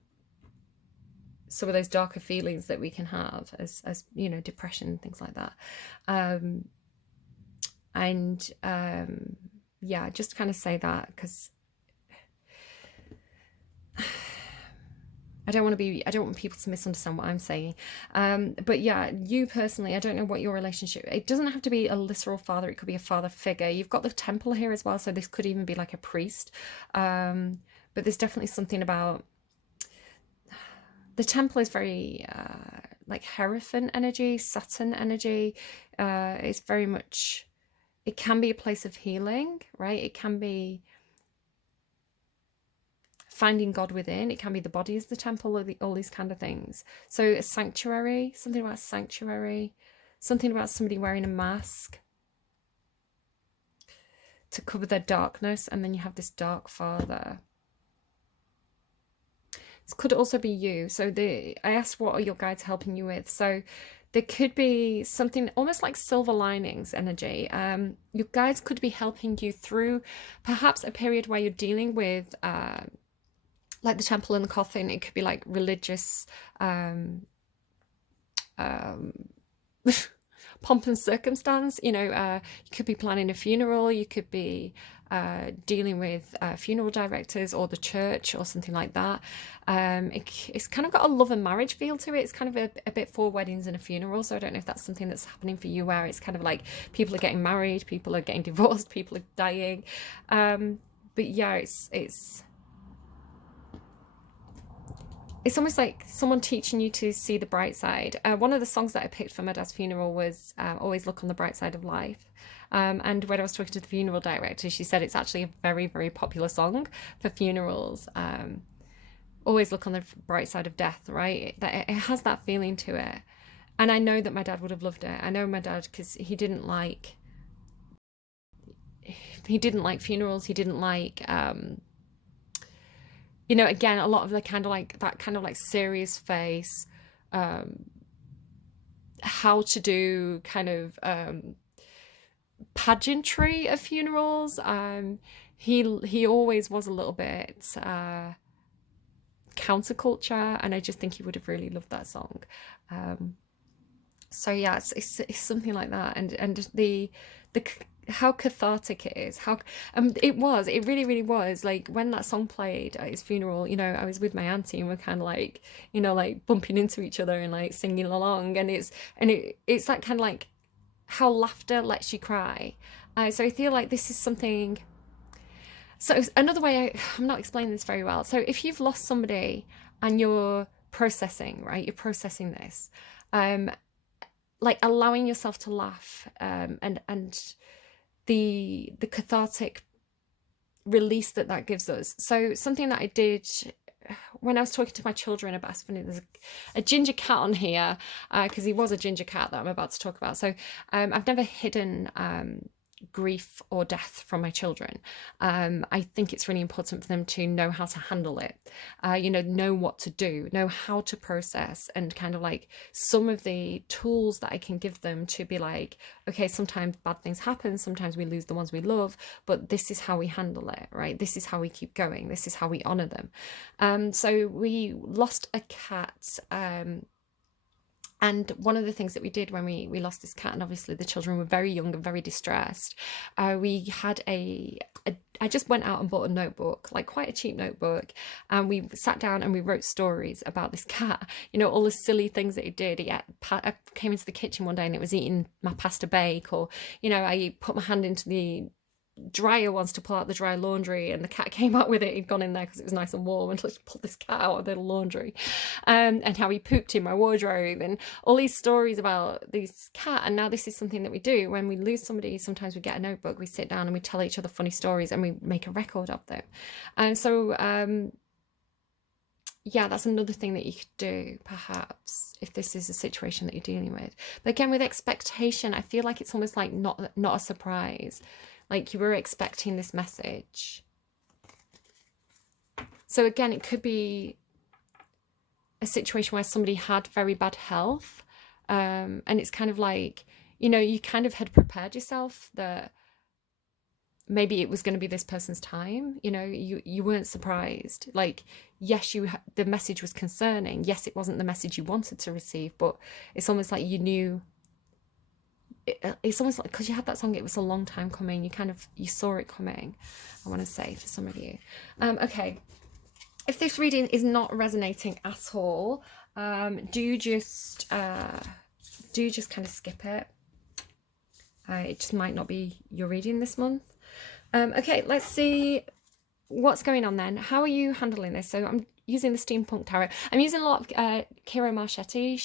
some of those darker feelings that we can have as you know, depression and things like that. Yeah, just kind of say that because I don't want people to misunderstand what I'm saying. But yeah, you personally, I don't know what your relationship, it doesn't have to be a literal father, it could be a father figure. You've got the temple here as well, so this could even be like a priest. But there's definitely something about the temple is very like Hierophant energy, Saturn energy. It's very much, it can be a place of healing, right? It can be finding God within. It can be the body as the temple, or all these kind of things. So a sanctuary, something about a sanctuary, something about somebody wearing a mask to cover their darkness, and then you have this dark father. This could also be you. So I asked, what are your guides helping you with? So there could be something almost like silver linings energy. Your guides could be helping you through perhaps a period where you're dealing with like the temple and the coffin. It could be like religious pomp and circumstance. You know, you could be planning a funeral. You could be dealing with funeral directors or the church or something like that. It's kind of got a love and marriage feel to it. It's kind of a bit for weddings and a funeral. So I don't know if that's something that's happening for you, where it's kind of like people are getting married, people are getting divorced, people are dying. But yeah, it's it's almost like someone teaching you to see the bright side. One of the songs that I picked for my dad's funeral was Always Look on the Bright Side of Life. And when I was talking to the funeral director, she said it's actually a very, very popular song for funerals. Always look on the bright side of death, right? That it has that feeling to it. And I know that my dad would have loved it. I know my dad, because he didn't like funerals. He didn't like you know, again, a lot of the kind of like that kind of like serious face, how to do kind of pageantry of funerals. He always was a little bit counterculture, and I just think he would have really loved that song. So yeah, it's something like that, and the how cathartic it is, how it really was. Like when that song played at his funeral, you know, I was with my auntie and we're kind of like, you know, like bumping into each other and like singing along, and it's that kind of like how laughter lets you cry. So I feel like this is something. So another way, I'm not explaining this very well. So if you've lost somebody and you're processing, right, you're processing this, like allowing yourself to laugh, and the cathartic release that gives us. So something that I did when I was talking to my children about, funny, there's a ginger cat on here, because he was a ginger cat that I'm about to talk about. So I've never hidden grief or death from my children. I think it's really important for them to know how to handle it, you know what to do, know how to process, and kind of like some of the tools that I can give them to be like, okay, sometimes bad things happen, sometimes we lose the ones we love, but this is how we handle it, right? This is how we keep going, this is how we honor them. So we lost a cat, and one of the things that we did when we lost this cat, and obviously the children were very young and very distressed, we had I just went out and bought a notebook, like quite a cheap notebook, and we sat down and we wrote stories about this cat, you know, all the silly things that he did. I came into the kitchen one day and it was eating my pasta bake, or, you know, I put my hand into the dryer once to pull out the dry laundry and the cat came out with it. He'd gone in there because it was nice and warm, and just pulled this cat out of the laundry, and how he pooped in my wardrobe, and all these stories about this cat. And now this is something that we do when we lose somebody. Sometimes we get a notebook, we sit down and we tell each other funny stories and we make a record of them. And so yeah, that's another thing that you could do, perhaps, if this is a situation that you're dealing with. But again, with expectation, I feel like it's almost like not a surprise. Like you were expecting this message. So again, it could be a situation where somebody had very bad health, and it's kind of like, you know, you kind of had prepared yourself that maybe it was going to be this person's time. You know, you weren't surprised. Like, yes, the message was concerning. Yes, it wasn't the message you wanted to receive, but it's almost like you knew. It's almost like, because you had that song, it was a long time coming, you saw it coming, I want to say, for some of you. Okay, if this reading is not resonating at all, do just kind of skip it. It just might not be your reading this month. Okay, let's see what's going on then. How are you handling this? So I'm using the Steampunk Tarot. I'm using a lot of Ciro Marchetti,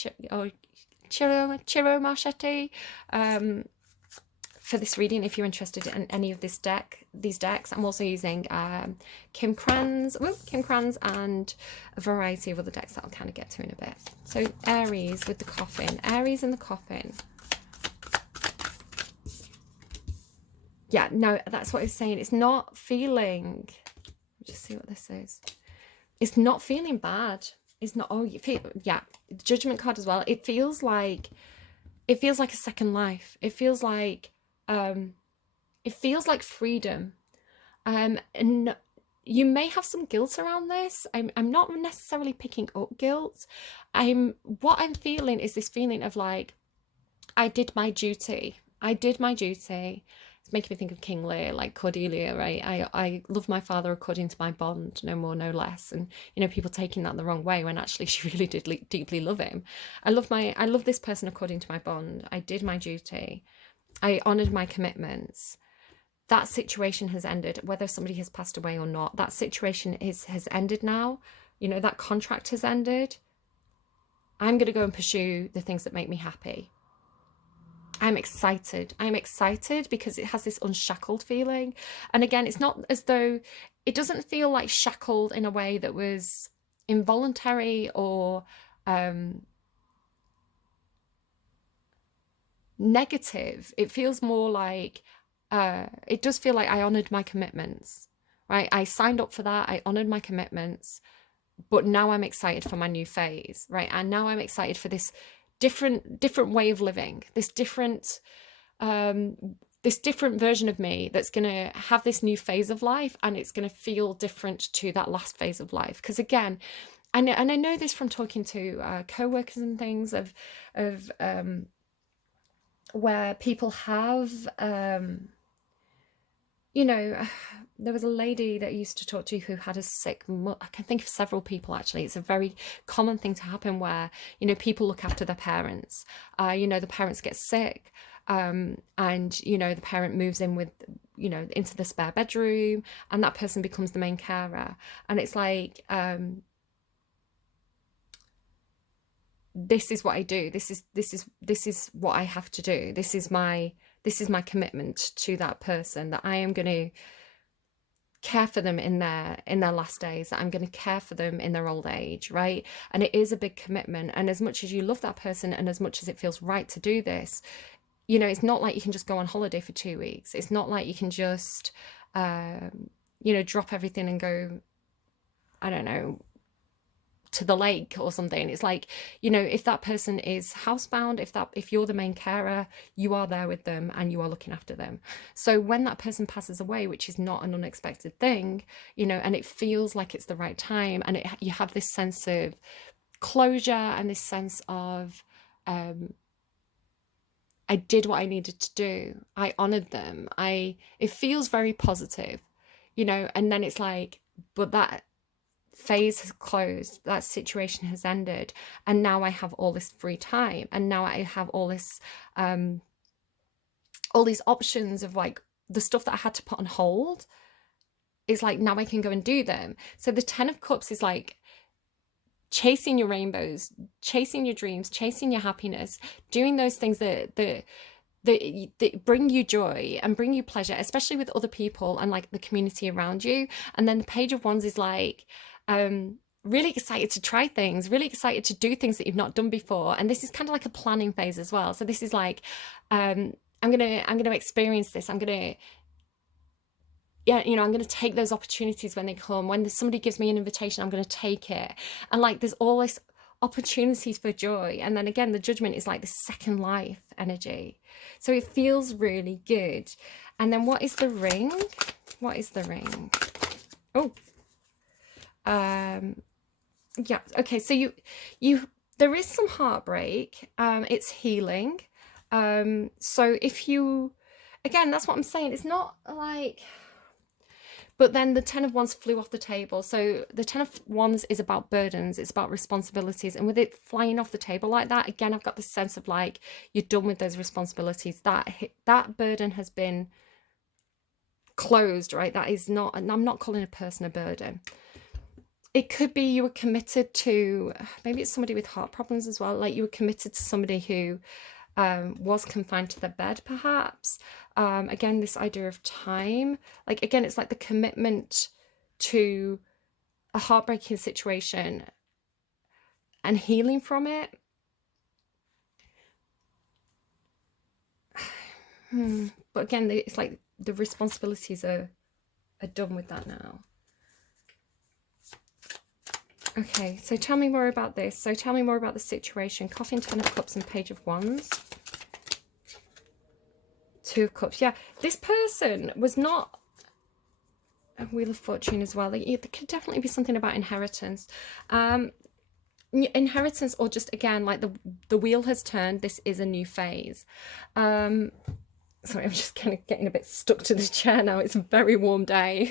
Ciro Marchetti, for this reading, if you're interested in any of these decks. I'm also using Kim Kranz and a variety of other decks that I'll kind of get to in a bit. So Aries with the coffin. Aries in the coffin. Yeah, no, that's what I was saying. It's not feeling... Just see what this is. It's not feeling bad. It's not... Oh, you feel... Yeah, Judgment card as well. It feels like a second life. It feels like freedom. And you may have some guilt around this. I'm not necessarily picking up guilt. What I'm feeling is this feeling of like, I did my duty. It's making me think of King Lear, like Cordelia, right? I love my father according to my bond, no more, no less. And, you know, people taking that the wrong way when actually she really did deeply love him. I love this person according to my bond. I did my duty. I honoured my commitments. That situation has ended, whether somebody has passed away or not. That situation has ended now. you know, that contract has ended. I'm going to go and pursue the things that make me happy. I'm excited. I'm excited because it has this unshackled feeling. And again, it's not as though, it doesn't feel like shackled in a way that was involuntary or negative. It feels more like, it does feel like I honored my commitments, right? I signed up for that. I honored my commitments, but now I'm excited for my new phase, right? And now I'm excited for this different way of living, this different version of me that's going to have this new phase of life, and it's going to feel different to that last phase of life. Because again, I know this from talking to co-workers and things of where people have you know, there was a lady that I used to talk to who had a sick I can think of several people actually. It's a very common thing to happen where, you know, people look after their parents. You know, the parents get sick, and, you know, the parent moves in with, you know, into the spare bedroom, and that person becomes the main carer. And it's like, this is what I do. This is what I have to do. This is my commitment to that person, that I am going to care for them in their last days, that I'm going to care for them in their old age, right? And it is a big commitment. And as much as you love that person, and as much as it feels right to do this, you know, it's not like you can just go on holiday for 2 weeks. It's not like you can just, you know, drop everything and go, I don't know, to the lake or something. It's like, you know, if that person is housebound, if you're the main carer, you are there with them and you are looking after them. So when that person passes away, which is not an unexpected thing, you know, and it feels like it's the right time, and you have this sense of closure and this sense of, I did what I needed to do. I honored them. It feels very positive, you know, and then it's like, but that phase has closed, that situation has ended, and now I have all this free time, and now I have all this all these options of like the stuff that I had to put on hold. It's like now I can go and do them. So the 10 of Cups is like chasing your rainbows, chasing your dreams, chasing your happiness, doing those things that bring you joy and bring you pleasure, especially with other people and like the community around you. And then the Page of Wands is like, really excited to try things, really excited to do things that you've not done before. And this is kind of like a planning phase as well. So this is like, I'm gonna experience this. I'm gonna take those opportunities when they come. When somebody gives me an invitation, I'm gonna take it. And like there's always opportunities for joy. And then again, the Judgment is like the second life energy. So it feels really good. And then what is the ring? What is the ring? Oh, yeah, okay, so you there is some heartbreak. It's healing. So if you, again, that's what I'm saying, it's not like, but then the 10 of Wands flew off the table. So the 10 of Wands is about burdens, it's about responsibilities, and with it flying off the table like that, again, I've got the sense of like you're done with those responsibilities. That burden has been closed, right? That is not, and I'm not calling a person a burden. It could be you were committed to, maybe it's somebody with heart problems as well, like you were committed to somebody who was confined to their bed perhaps. Again, this idea of time, like again, it's like the commitment to a heartbreaking situation and healing from it. But again, it's like the responsibilities are done with that now. Okay, so tell me more about this. So tell me more about the situation. Coffin, 10 of Cups, and Page of Wands. 2 of Cups. Yeah, this person was not a Wheel of Fortune as well. There could definitely be something about inheritance. Inheritance, or just, again, like the wheel has turned. This is a new phase. Sorry, I'm just kind of getting a bit stuck to the chair now. It's a very warm day.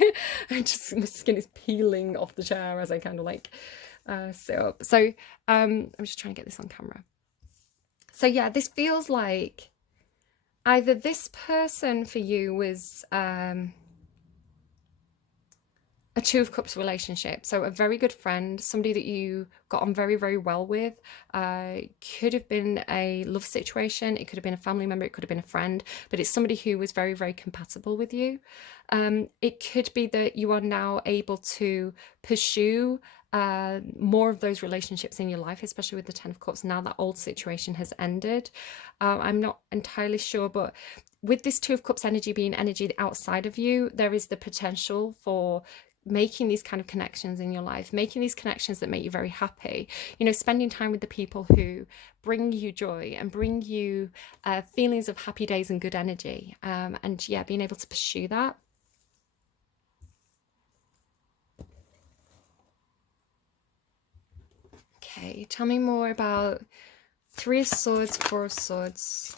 My skin is peeling off the chair as I kind of like sit up. So I'm just trying to get this on camera. So yeah, this feels like either this person for you was a Two of Cups relationship. So a very good friend, somebody that you got on very, very well with. Could have been a love situation. It could have been a family member. It could have been a friend. But it's somebody who was very, very compatible with you. It could be that you are now able to pursue more of those relationships in your life, especially with the Ten of Cups. Now that old situation has ended. I'm not entirely sure, but with this Two of Cups energy being energy outside of you, there is the potential for making these kind of connections in your life, making these connections that make you very happy, you know, spending time with the people who bring you joy and bring you feelings of happy days and good energy, and yeah, being able to pursue that. Okay, tell me more about Three of Swords, Four of Swords,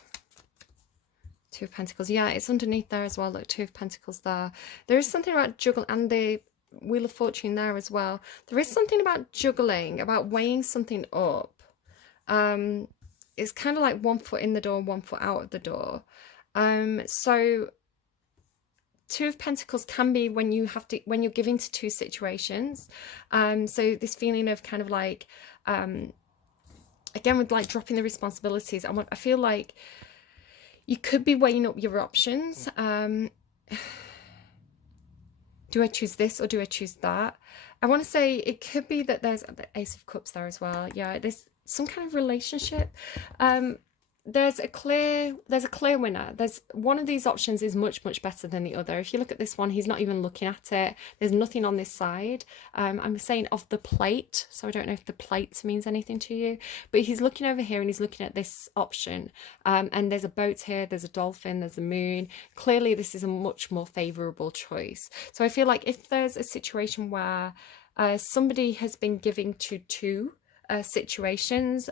Two of Pentacles. Yeah, it's underneath there as well. Look, Two of Pentacles there. There is something about juggle, and the Wheel of Fortune there as well. There is something about juggling, about weighing something up. It's kind of like one foot in the door, one foot out of the door. So Two of Pentacles can be when you have to, when you're giving to two situations. So this feeling of kind of like, again, with like dropping the responsibilities, I feel like you could be weighing up your options. Do I choose this or do I choose that? I want to say it could be that there's the Ace of Cups there as well. Yeah, there's some kind of relationship. There's a clear winner. There's one of these options is much better than the other. If you look at this one, he's not even looking at it. There's nothing on this side. I'm saying off the plate, so I don't know if the plate means anything to you, but he's looking over here and he's looking at this option. And there's a boat here, there's a dolphin, there's a moon. Clearly this is a much more favorable choice. So I feel like if there's a situation where somebody has been giving to two situations,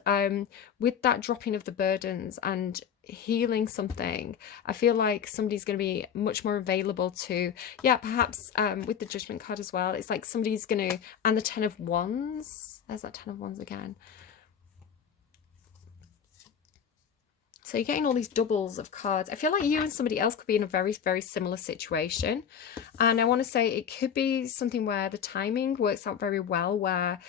with that dropping of the burdens and healing something, I feel like somebody's going to be much more available to, yeah, perhaps with the Judgment card as well, it's like somebody's going to, and the Ten of Wands, there's that Ten of Wands again. So you're getting all these doubles of cards. I feel like you and somebody else could be in a very, very similar situation. And I want to say it could be something where the timing works out very well, where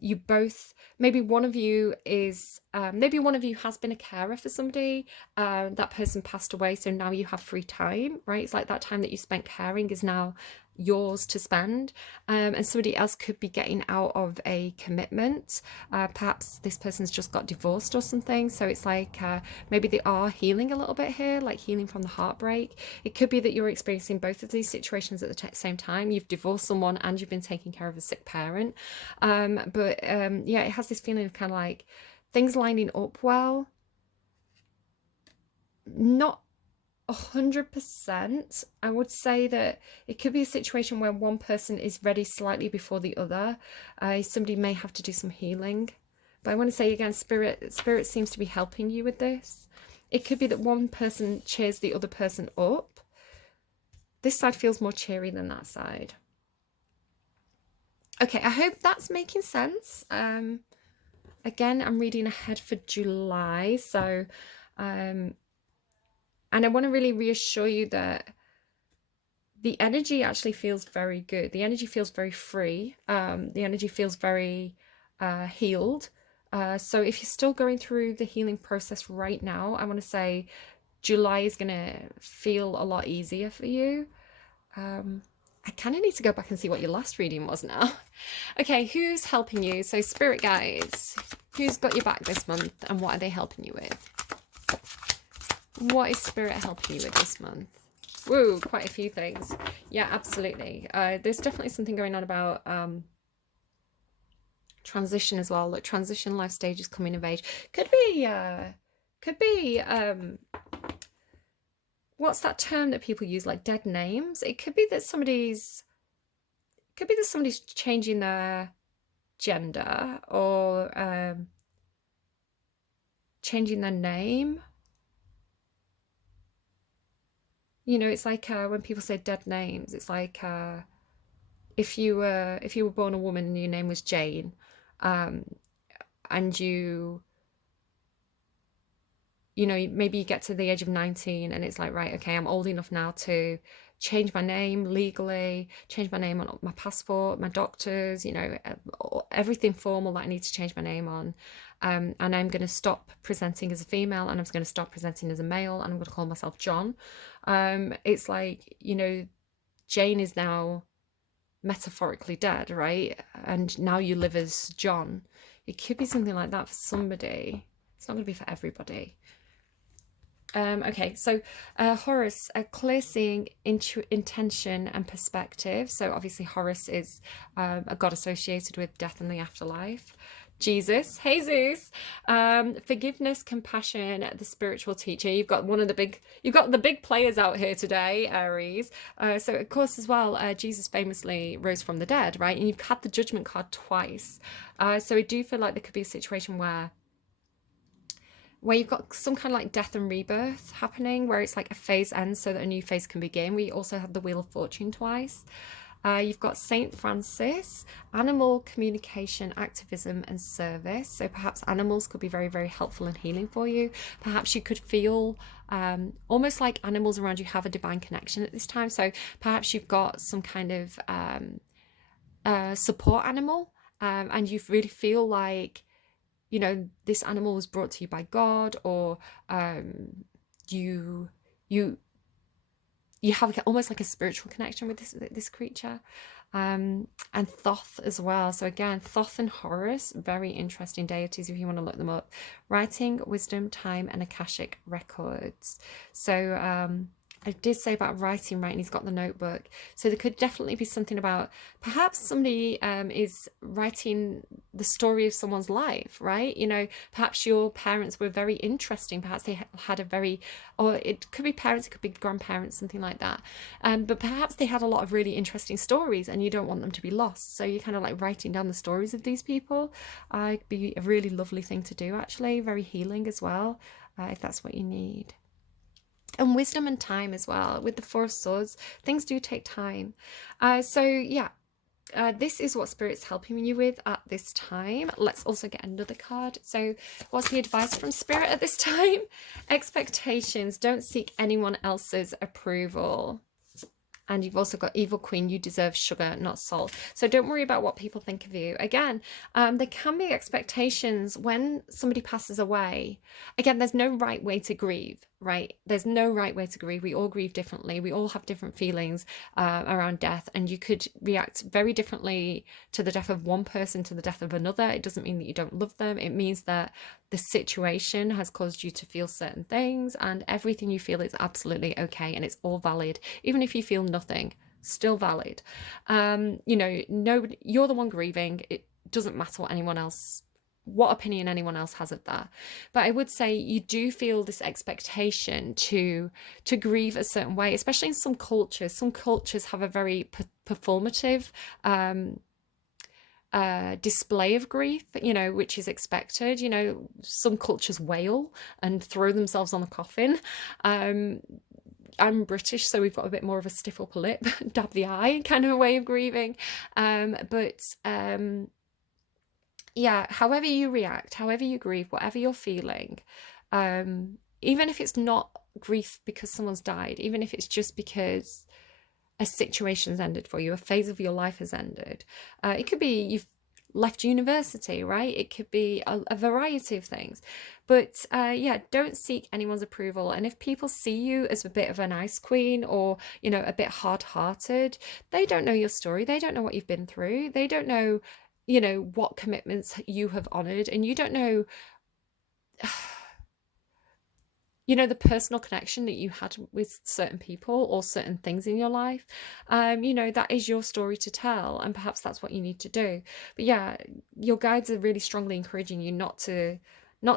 you both, maybe one of you is, maybe one of you has been a carer for somebody. That person passed away, so now you have free time, right? It's like that time that you spent caring is now yours to spend, and somebody else could be getting out of a commitment. Perhaps this person's just got divorced or something, so it's like maybe they are healing a little bit here, like healing from the heartbreak. It could be that you're experiencing both of these situations at the same time. You've divorced someone and you've been taking care of a sick parent. Yeah, it has this feeling of kind of like things lining up well. Not 100%. I would say that it could be a situation where one person is ready slightly before the other. Somebody may have to do some healing. But I want to say again, spirit seems to be helping you with this. It could be that one person cheers the other person up. This side feels more cheery than that side. Okay, I hope that's making sense. Again, I'm reading ahead for July, so and I want to really reassure you that the energy actually feels very good. The energy feels very free. The energy feels very healed. So if you're still going through the healing process right now, I want to say July is going to feel a lot easier for you. I kind of need to go back and see what your last reading was now. Okay, who's helping you? So spirit guides, who's got your back this month and what are they helping you with? What is spirit helping you with this month? Woo, quite a few things. Yeah, absolutely. There's definitely something going on about transition as well. Look, transition, life stages, coming of age. Could be what's that term that people use, like dead names? It could be that somebody's changing their gender or changing their name. You know, it's like when people say dead names, it's like if you were born a woman and your name was Jane, and you know, maybe you get to the age of 19 and it's like, right, okay, I'm old enough now to change my name legally, change my name on my passport, my doctors, you know, everything formal that I need to change my name on. And I'm going to stop presenting as a female, and I'm going to start presenting as a male, and I'm going to call myself John. It's like, you know, Jane is now metaphorically dead, right? And now you live as John. It could be something like that for somebody. It's not going to be for everybody. Okay, so Horus, a clear seeing, intention and perspective. So obviously Horus is a god associated with death and the afterlife. Jesus, Jesus, forgiveness, compassion, the spiritual teacher. You've got the big players out here today, Aries. So of course as well, Jesus famously rose from the dead, right? And you've had the judgment card twice. So I do feel like there could be a situation where you've got some kind of like death and rebirth happening, where it's like a phase ends so that a new phase can begin. We also have the Wheel of Fortune twice. You've got Saint Francis, animal communication, activism and service. So perhaps animals could be very, very helpful and healing for you. Perhaps you could feel almost like animals around you have a divine connection at this time. So perhaps you've got some kind of support animal, and you really feel like, you know, this animal was brought to you by God, or you have almost like a spiritual connection with this creature. And Thoth as well. So again, Thoth and Horus, very interesting deities if you want to look them up. Writing, wisdom, time, and Akashic records. So I did say about writing, right? And he's got the notebook. So there could definitely be something about perhaps somebody is writing the story of someone's life, right? You know, perhaps your parents were very interesting. Perhaps they had a very, or it could be parents, it could be grandparents, something like that. But perhaps they had a lot of really interesting stories and you don't want them to be lost. So you're kind of like writing down the stories of these people. It'd be a really lovely thing to do, actually. Very healing as well, if that's what you need. And wisdom and time as well. With the Four of Swords, things do take time. So yeah, this is what Spirit's helping you with at this time. Let's also get another card. So what's the advice from Spirit at this time? Expectations. Don't seek anyone else's approval. And you've also got Evil Queen, you deserve sugar, not salt. So don't worry about what people think of you. Again, there can be expectations when somebody passes away. Again, there's no right way to grieve, right? There's no right way to grieve. We all grieve differently. We all have different feelings around death. And you could react very differently to the death of one person to the death of another. It doesn't mean that you don't love them. It means that the situation has caused you to feel certain things, and everything you feel is absolutely okay, and it's all valid. Even if you feel nothing, still valid. You know, nobody, you're the one grieving. It doesn't matter what opinion anyone else has of that. But I would say you do feel this expectation to grieve a certain way, especially in some cultures. Some cultures have a very performative display of grief, you know, which is expected. You know, some cultures wail and throw themselves on the coffin. I'm British, so we've got a bit more of a stiff upper lip, dab the eye kind of a way of grieving. Yeah, however you react, however you grieve, whatever you're feeling, even if it's not grief because someone's died, even if it's just because a situation's ended for you, a phase of your life has ended. It could be you've left university, right? It could be a variety of things. But yeah, don't seek anyone's approval. And if people see you as a bit of an ice queen, or, you know, a bit hard-hearted, they don't know your story. They don't know what you've been through. They don't know, you know, what commitments you have honored, and you don't know you know, the personal connection that you had with certain people or certain things in your life. You know, that is your story to tell, and perhaps that's what you need to do. But yeah, your guides are really strongly encouraging you not to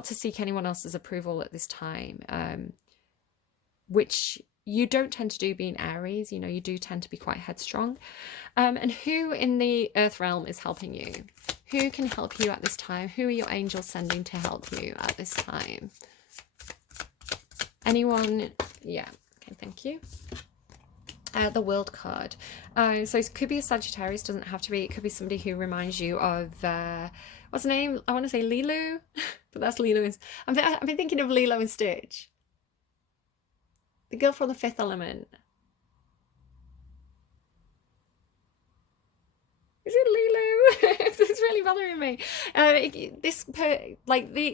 seek anyone else's approval at this time, which you don't tend to do being Aries. You know, you do tend to be quite headstrong. And who in the earth realm is helping you? Who can help you at this time? Who are your angels sending to help you at this time? Anyone? Yeah. Okay, thank you. The World card. So it could be a Sagittarius, doesn't have to be. It could be somebody who reminds you of, what's her name? I want to say Lilo, but that's Lilo. I've been thinking of Lilo and Stitch. The girl from the Fifth Element. really bothering me.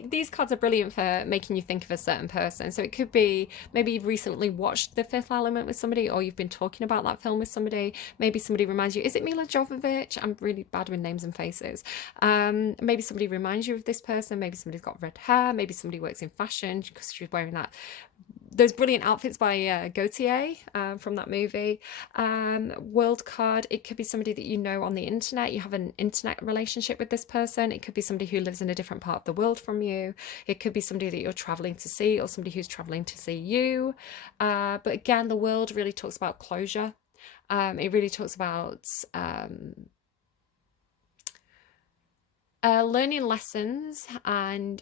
These cards are brilliant for making you think of a certain person. So it could be maybe you've recently watched The Fifth Element with somebody, or you've been talking about that film with somebody. Maybe somebody reminds you, is it Mila Jovovich? I'm really bad with names and faces. Maybe somebody reminds you of this person. Maybe somebody's got red hair. Maybe somebody works in fashion because she's wearing those brilliant outfits by Gautier from that movie. World card, it could be somebody that you know on the internet. You have an internet relationship with this person. It could be somebody who lives in a different part of the world from you. It could be somebody that you're traveling to see, or somebody who's traveling to see you. But again, the world really talks about closure. It really talks about learning lessons and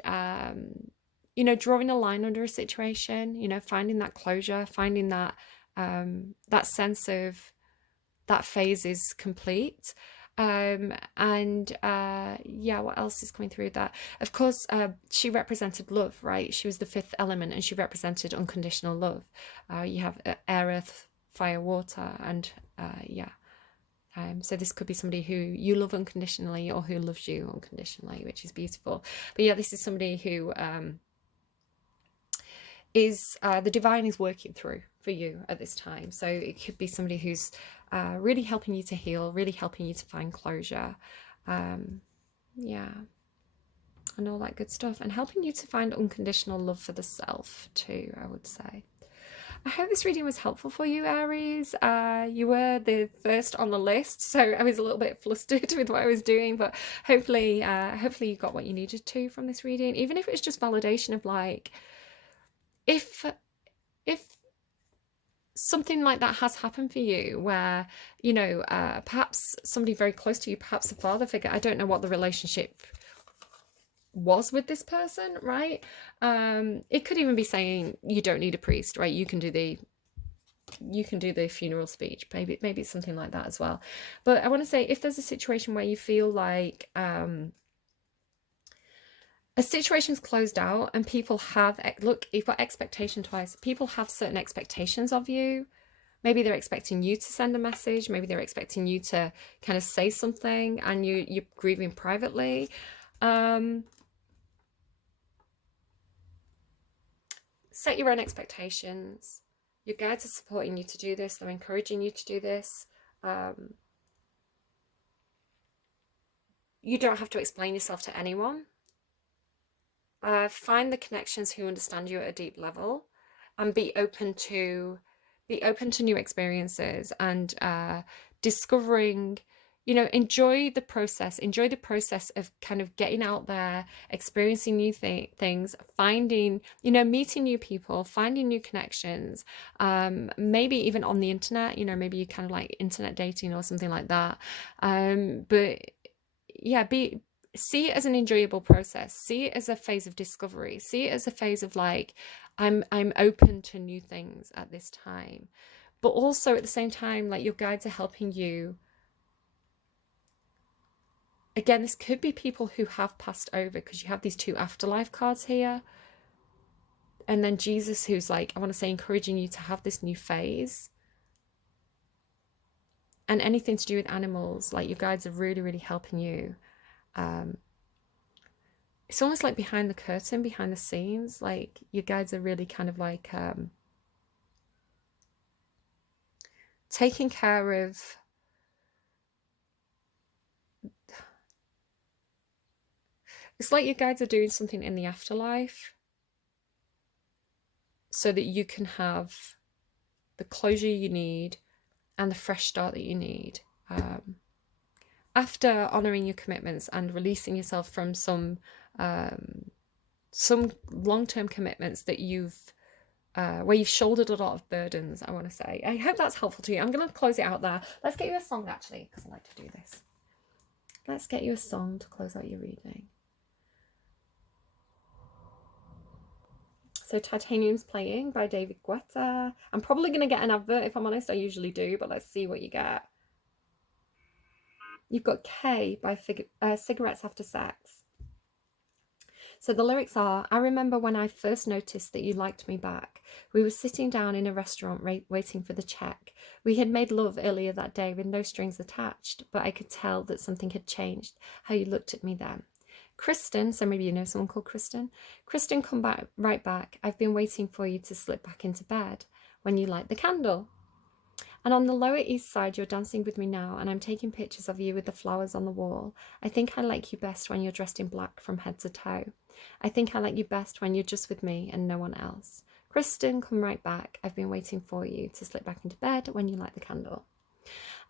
drawing a line under a situation, finding that closure, finding that that sense of that phase is complete. Yeah, what else is coming through that? Of course, she represented love, right? She was the fifth element, and she represented unconditional love. You have air, earth, fire, water, and yeah. So this could be somebody who you love unconditionally, or who loves you unconditionally, which is beautiful. But yeah, this is somebody who is the divine is working through for you at this time. So it could be somebody who's really helping you to heal, really helping you to find closure. Yeah, and all that good stuff, and helping you to find unconditional love for the self too, I would say. I hope this reading was helpful for you, Aries. You were the first on the list, so I was a little bit flustered with what I was doing, but hopefully you got what you needed to from this reading, even if it was just validation of like, if something like that has happened for you, where perhaps somebody very close to you, perhaps a father figure, I don't know what the relationship was with this person, right? It could even be saying you don't need a priest, right? You can do the funeral speech. Maybe it's something like that as well. But I want to say, if there's a situation where you feel like a situation's closed out, and people have, look, you've got expectation twice. People have certain expectations of you. Maybe they're expecting you to send a message. Maybe they're expecting you to kind of say something, and you're grieving privately. Set your own expectations. Your guides are supporting you to do this. They're encouraging you to do this. You don't have to explain yourself to anyone. Find the connections who understand you at a deep level, and be open to new experiences, and discovering, enjoy the process of kind of getting out there, experiencing new things, finding, meeting new people, finding new connections, maybe even on the internet, maybe you kind of like internet dating or something like that. But yeah, see it as an enjoyable process, see it as a phase of discovery, see it as a phase of like, I'm open to new things at this time. But also at the same time, like, your guides are helping you. Again, this could be people who have passed over, because you have these two afterlife cards here, and then Jesus, who's like, I want to say, encouraging you to have this new phase. And anything to do with animals, like, your guides are really, really helping you. It's almost like behind the curtain, behind the scenes, like your guides are really kind of like taking care of it's like your guides are doing something in the afterlife so that you can have the closure you need and the fresh start that you need. After honoring your commitments and releasing yourself from some long-term commitments that where you've shouldered a lot of burdens, I want to say. I hope that's helpful to you. I'm going to close it out there. Let's get you a song, actually, because I like to do this. Let's get you a song to close out your reading. So Titanium's playing by David Guetta. I'm probably going to get an advert, if I'm honest. I usually do, but let's see what you get. You've got K by Cigarettes After Sex. So the lyrics are, I remember when I first noticed that you liked me back. We were sitting down in a restaurant waiting for the check. We had made love earlier that day with no strings attached, but I could tell that something had changed, how you looked at me then. Kristen, so maybe you know someone called Kristen. Kristen, come back, right back. I've been waiting for you to slip back into bed when you light the candle. And on the Lower East Side, you're dancing with me now, and I'm taking pictures of you with the flowers on the wall. I think I like you best when you're dressed in black from head to toe. I think I like you best when you're just with me and no one else. Kristen, come right back. I've been waiting for you to slip back into bed when you light the candle.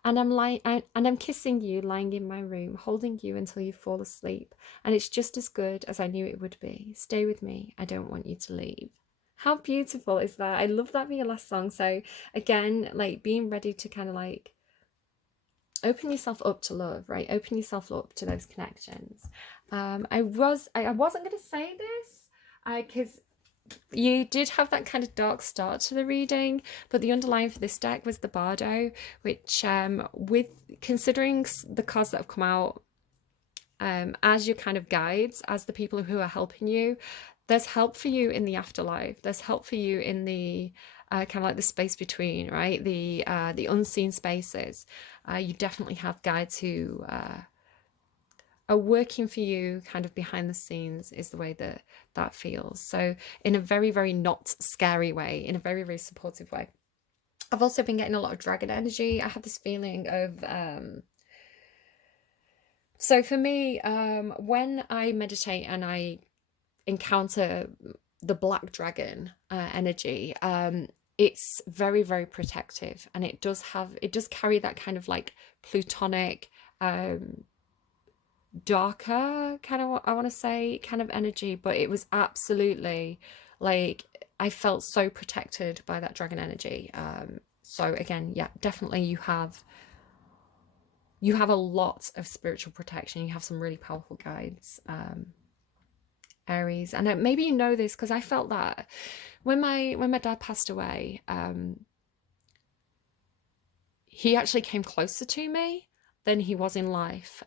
And I'm kissing you, lying in my room, holding you until you fall asleep. And it's just as good as I knew it would be. Stay with me. I don't want you to leave. How beautiful is that? I love that for your last song. So again, like being ready to kind of like open yourself up to love, right? Open yourself up to those connections. I wasn't going to say this because you did have that kind of dark start to the reading, but the underlying for this deck was the Bardo, which with considering the cards that have come out as your kind of guides, as the people who are helping you, there's help for you in the afterlife. There's help for you in the kind of like the space between, right? The unseen spaces. You definitely have guides who are working for you kind of behind the scenes, is the way that that feels. So in a very, very not scary way, in a very, very supportive way. I've also been getting a lot of dragon energy. I have this feeling of so for me, when I meditate and I encounter the black dragon energy, it's very, very protective, and it does carry that kind of like plutonic darker kind of, I want to say, kind of energy, but it was absolutely like I felt so protected by that dragon energy. So again, yeah, definitely you have a lot of spiritual protection. You have some really powerful guides, Aries. And maybe you know this because I felt that when my dad passed away, he actually came closer to me than he was in life,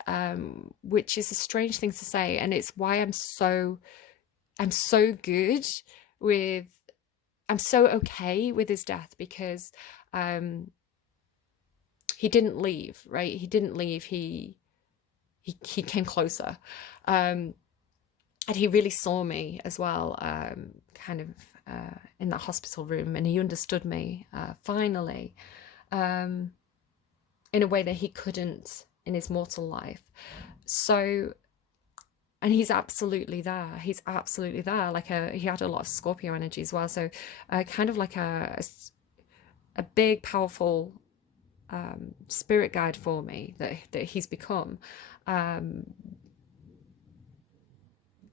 which is a strange thing to say, and it's why I'm so good with, I'm so okay with his death, because he didn't leave, right? He didn't leave. He came closer, and he really saw me as well, kind of in that hospital room, and he understood me finally. In a way that he couldn't in his mortal life. So, and he's absolutely there. He's absolutely there. Like he had a lot of Scorpio energy as well. So, kind of like a big, powerful spirit guide for me that he's become.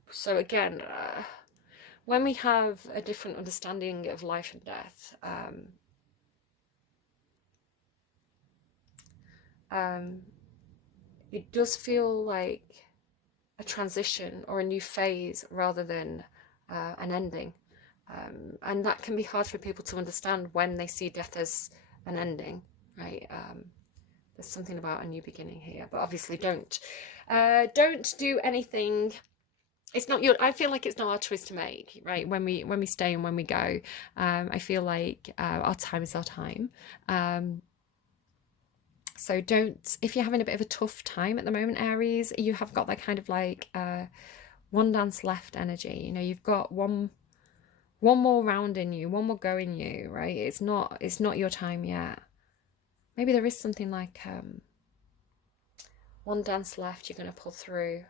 So again, when we have a different understanding of life and death, it does feel like a transition or a new phase rather than an ending. And that can be hard for people to understand when they see death as an ending, right? There's something about a new beginning here, but obviously don't do anything. It's not your, I feel like it's not our choice to make, right? When we stay and when we go, I feel like our time is our time. So don't, if you're having a bit of a tough time at the moment, Aries, you have got that kind of like one dance left energy. You know, you've got one more round in you, one more go in you, right? It's not your time yet. Maybe there is something like one dance left you're going to pull through.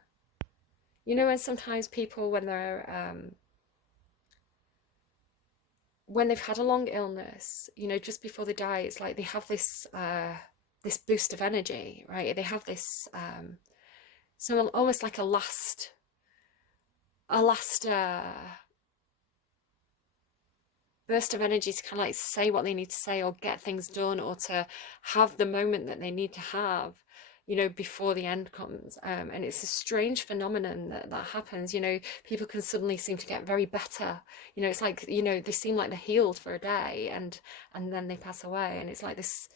You know, and sometimes people, when they're when they've had a long illness, you know, just before they die, it's like they have this this boost of energy, right? They have this so almost like a last burst of energy to kind of like say what they need to say or get things done, or to have the moment that they need to have, you know, before the end comes. And it's a strange phenomenon that happens. You know, people can suddenly seem to get very better. You know, it's like, you know, they seem like they're healed for a day, and then they pass away, and it's like this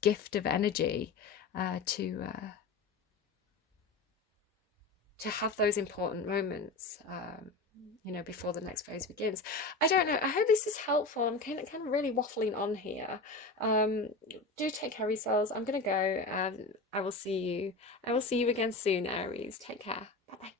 gift of energy to have those important moments, you know, before the next phase begins. I don't know. I hope this is helpful. I'm kind of really waffling on here. Do take care of yourselves. I'm gonna go, and I will see you again soon, Aries. Take care. Bye bye.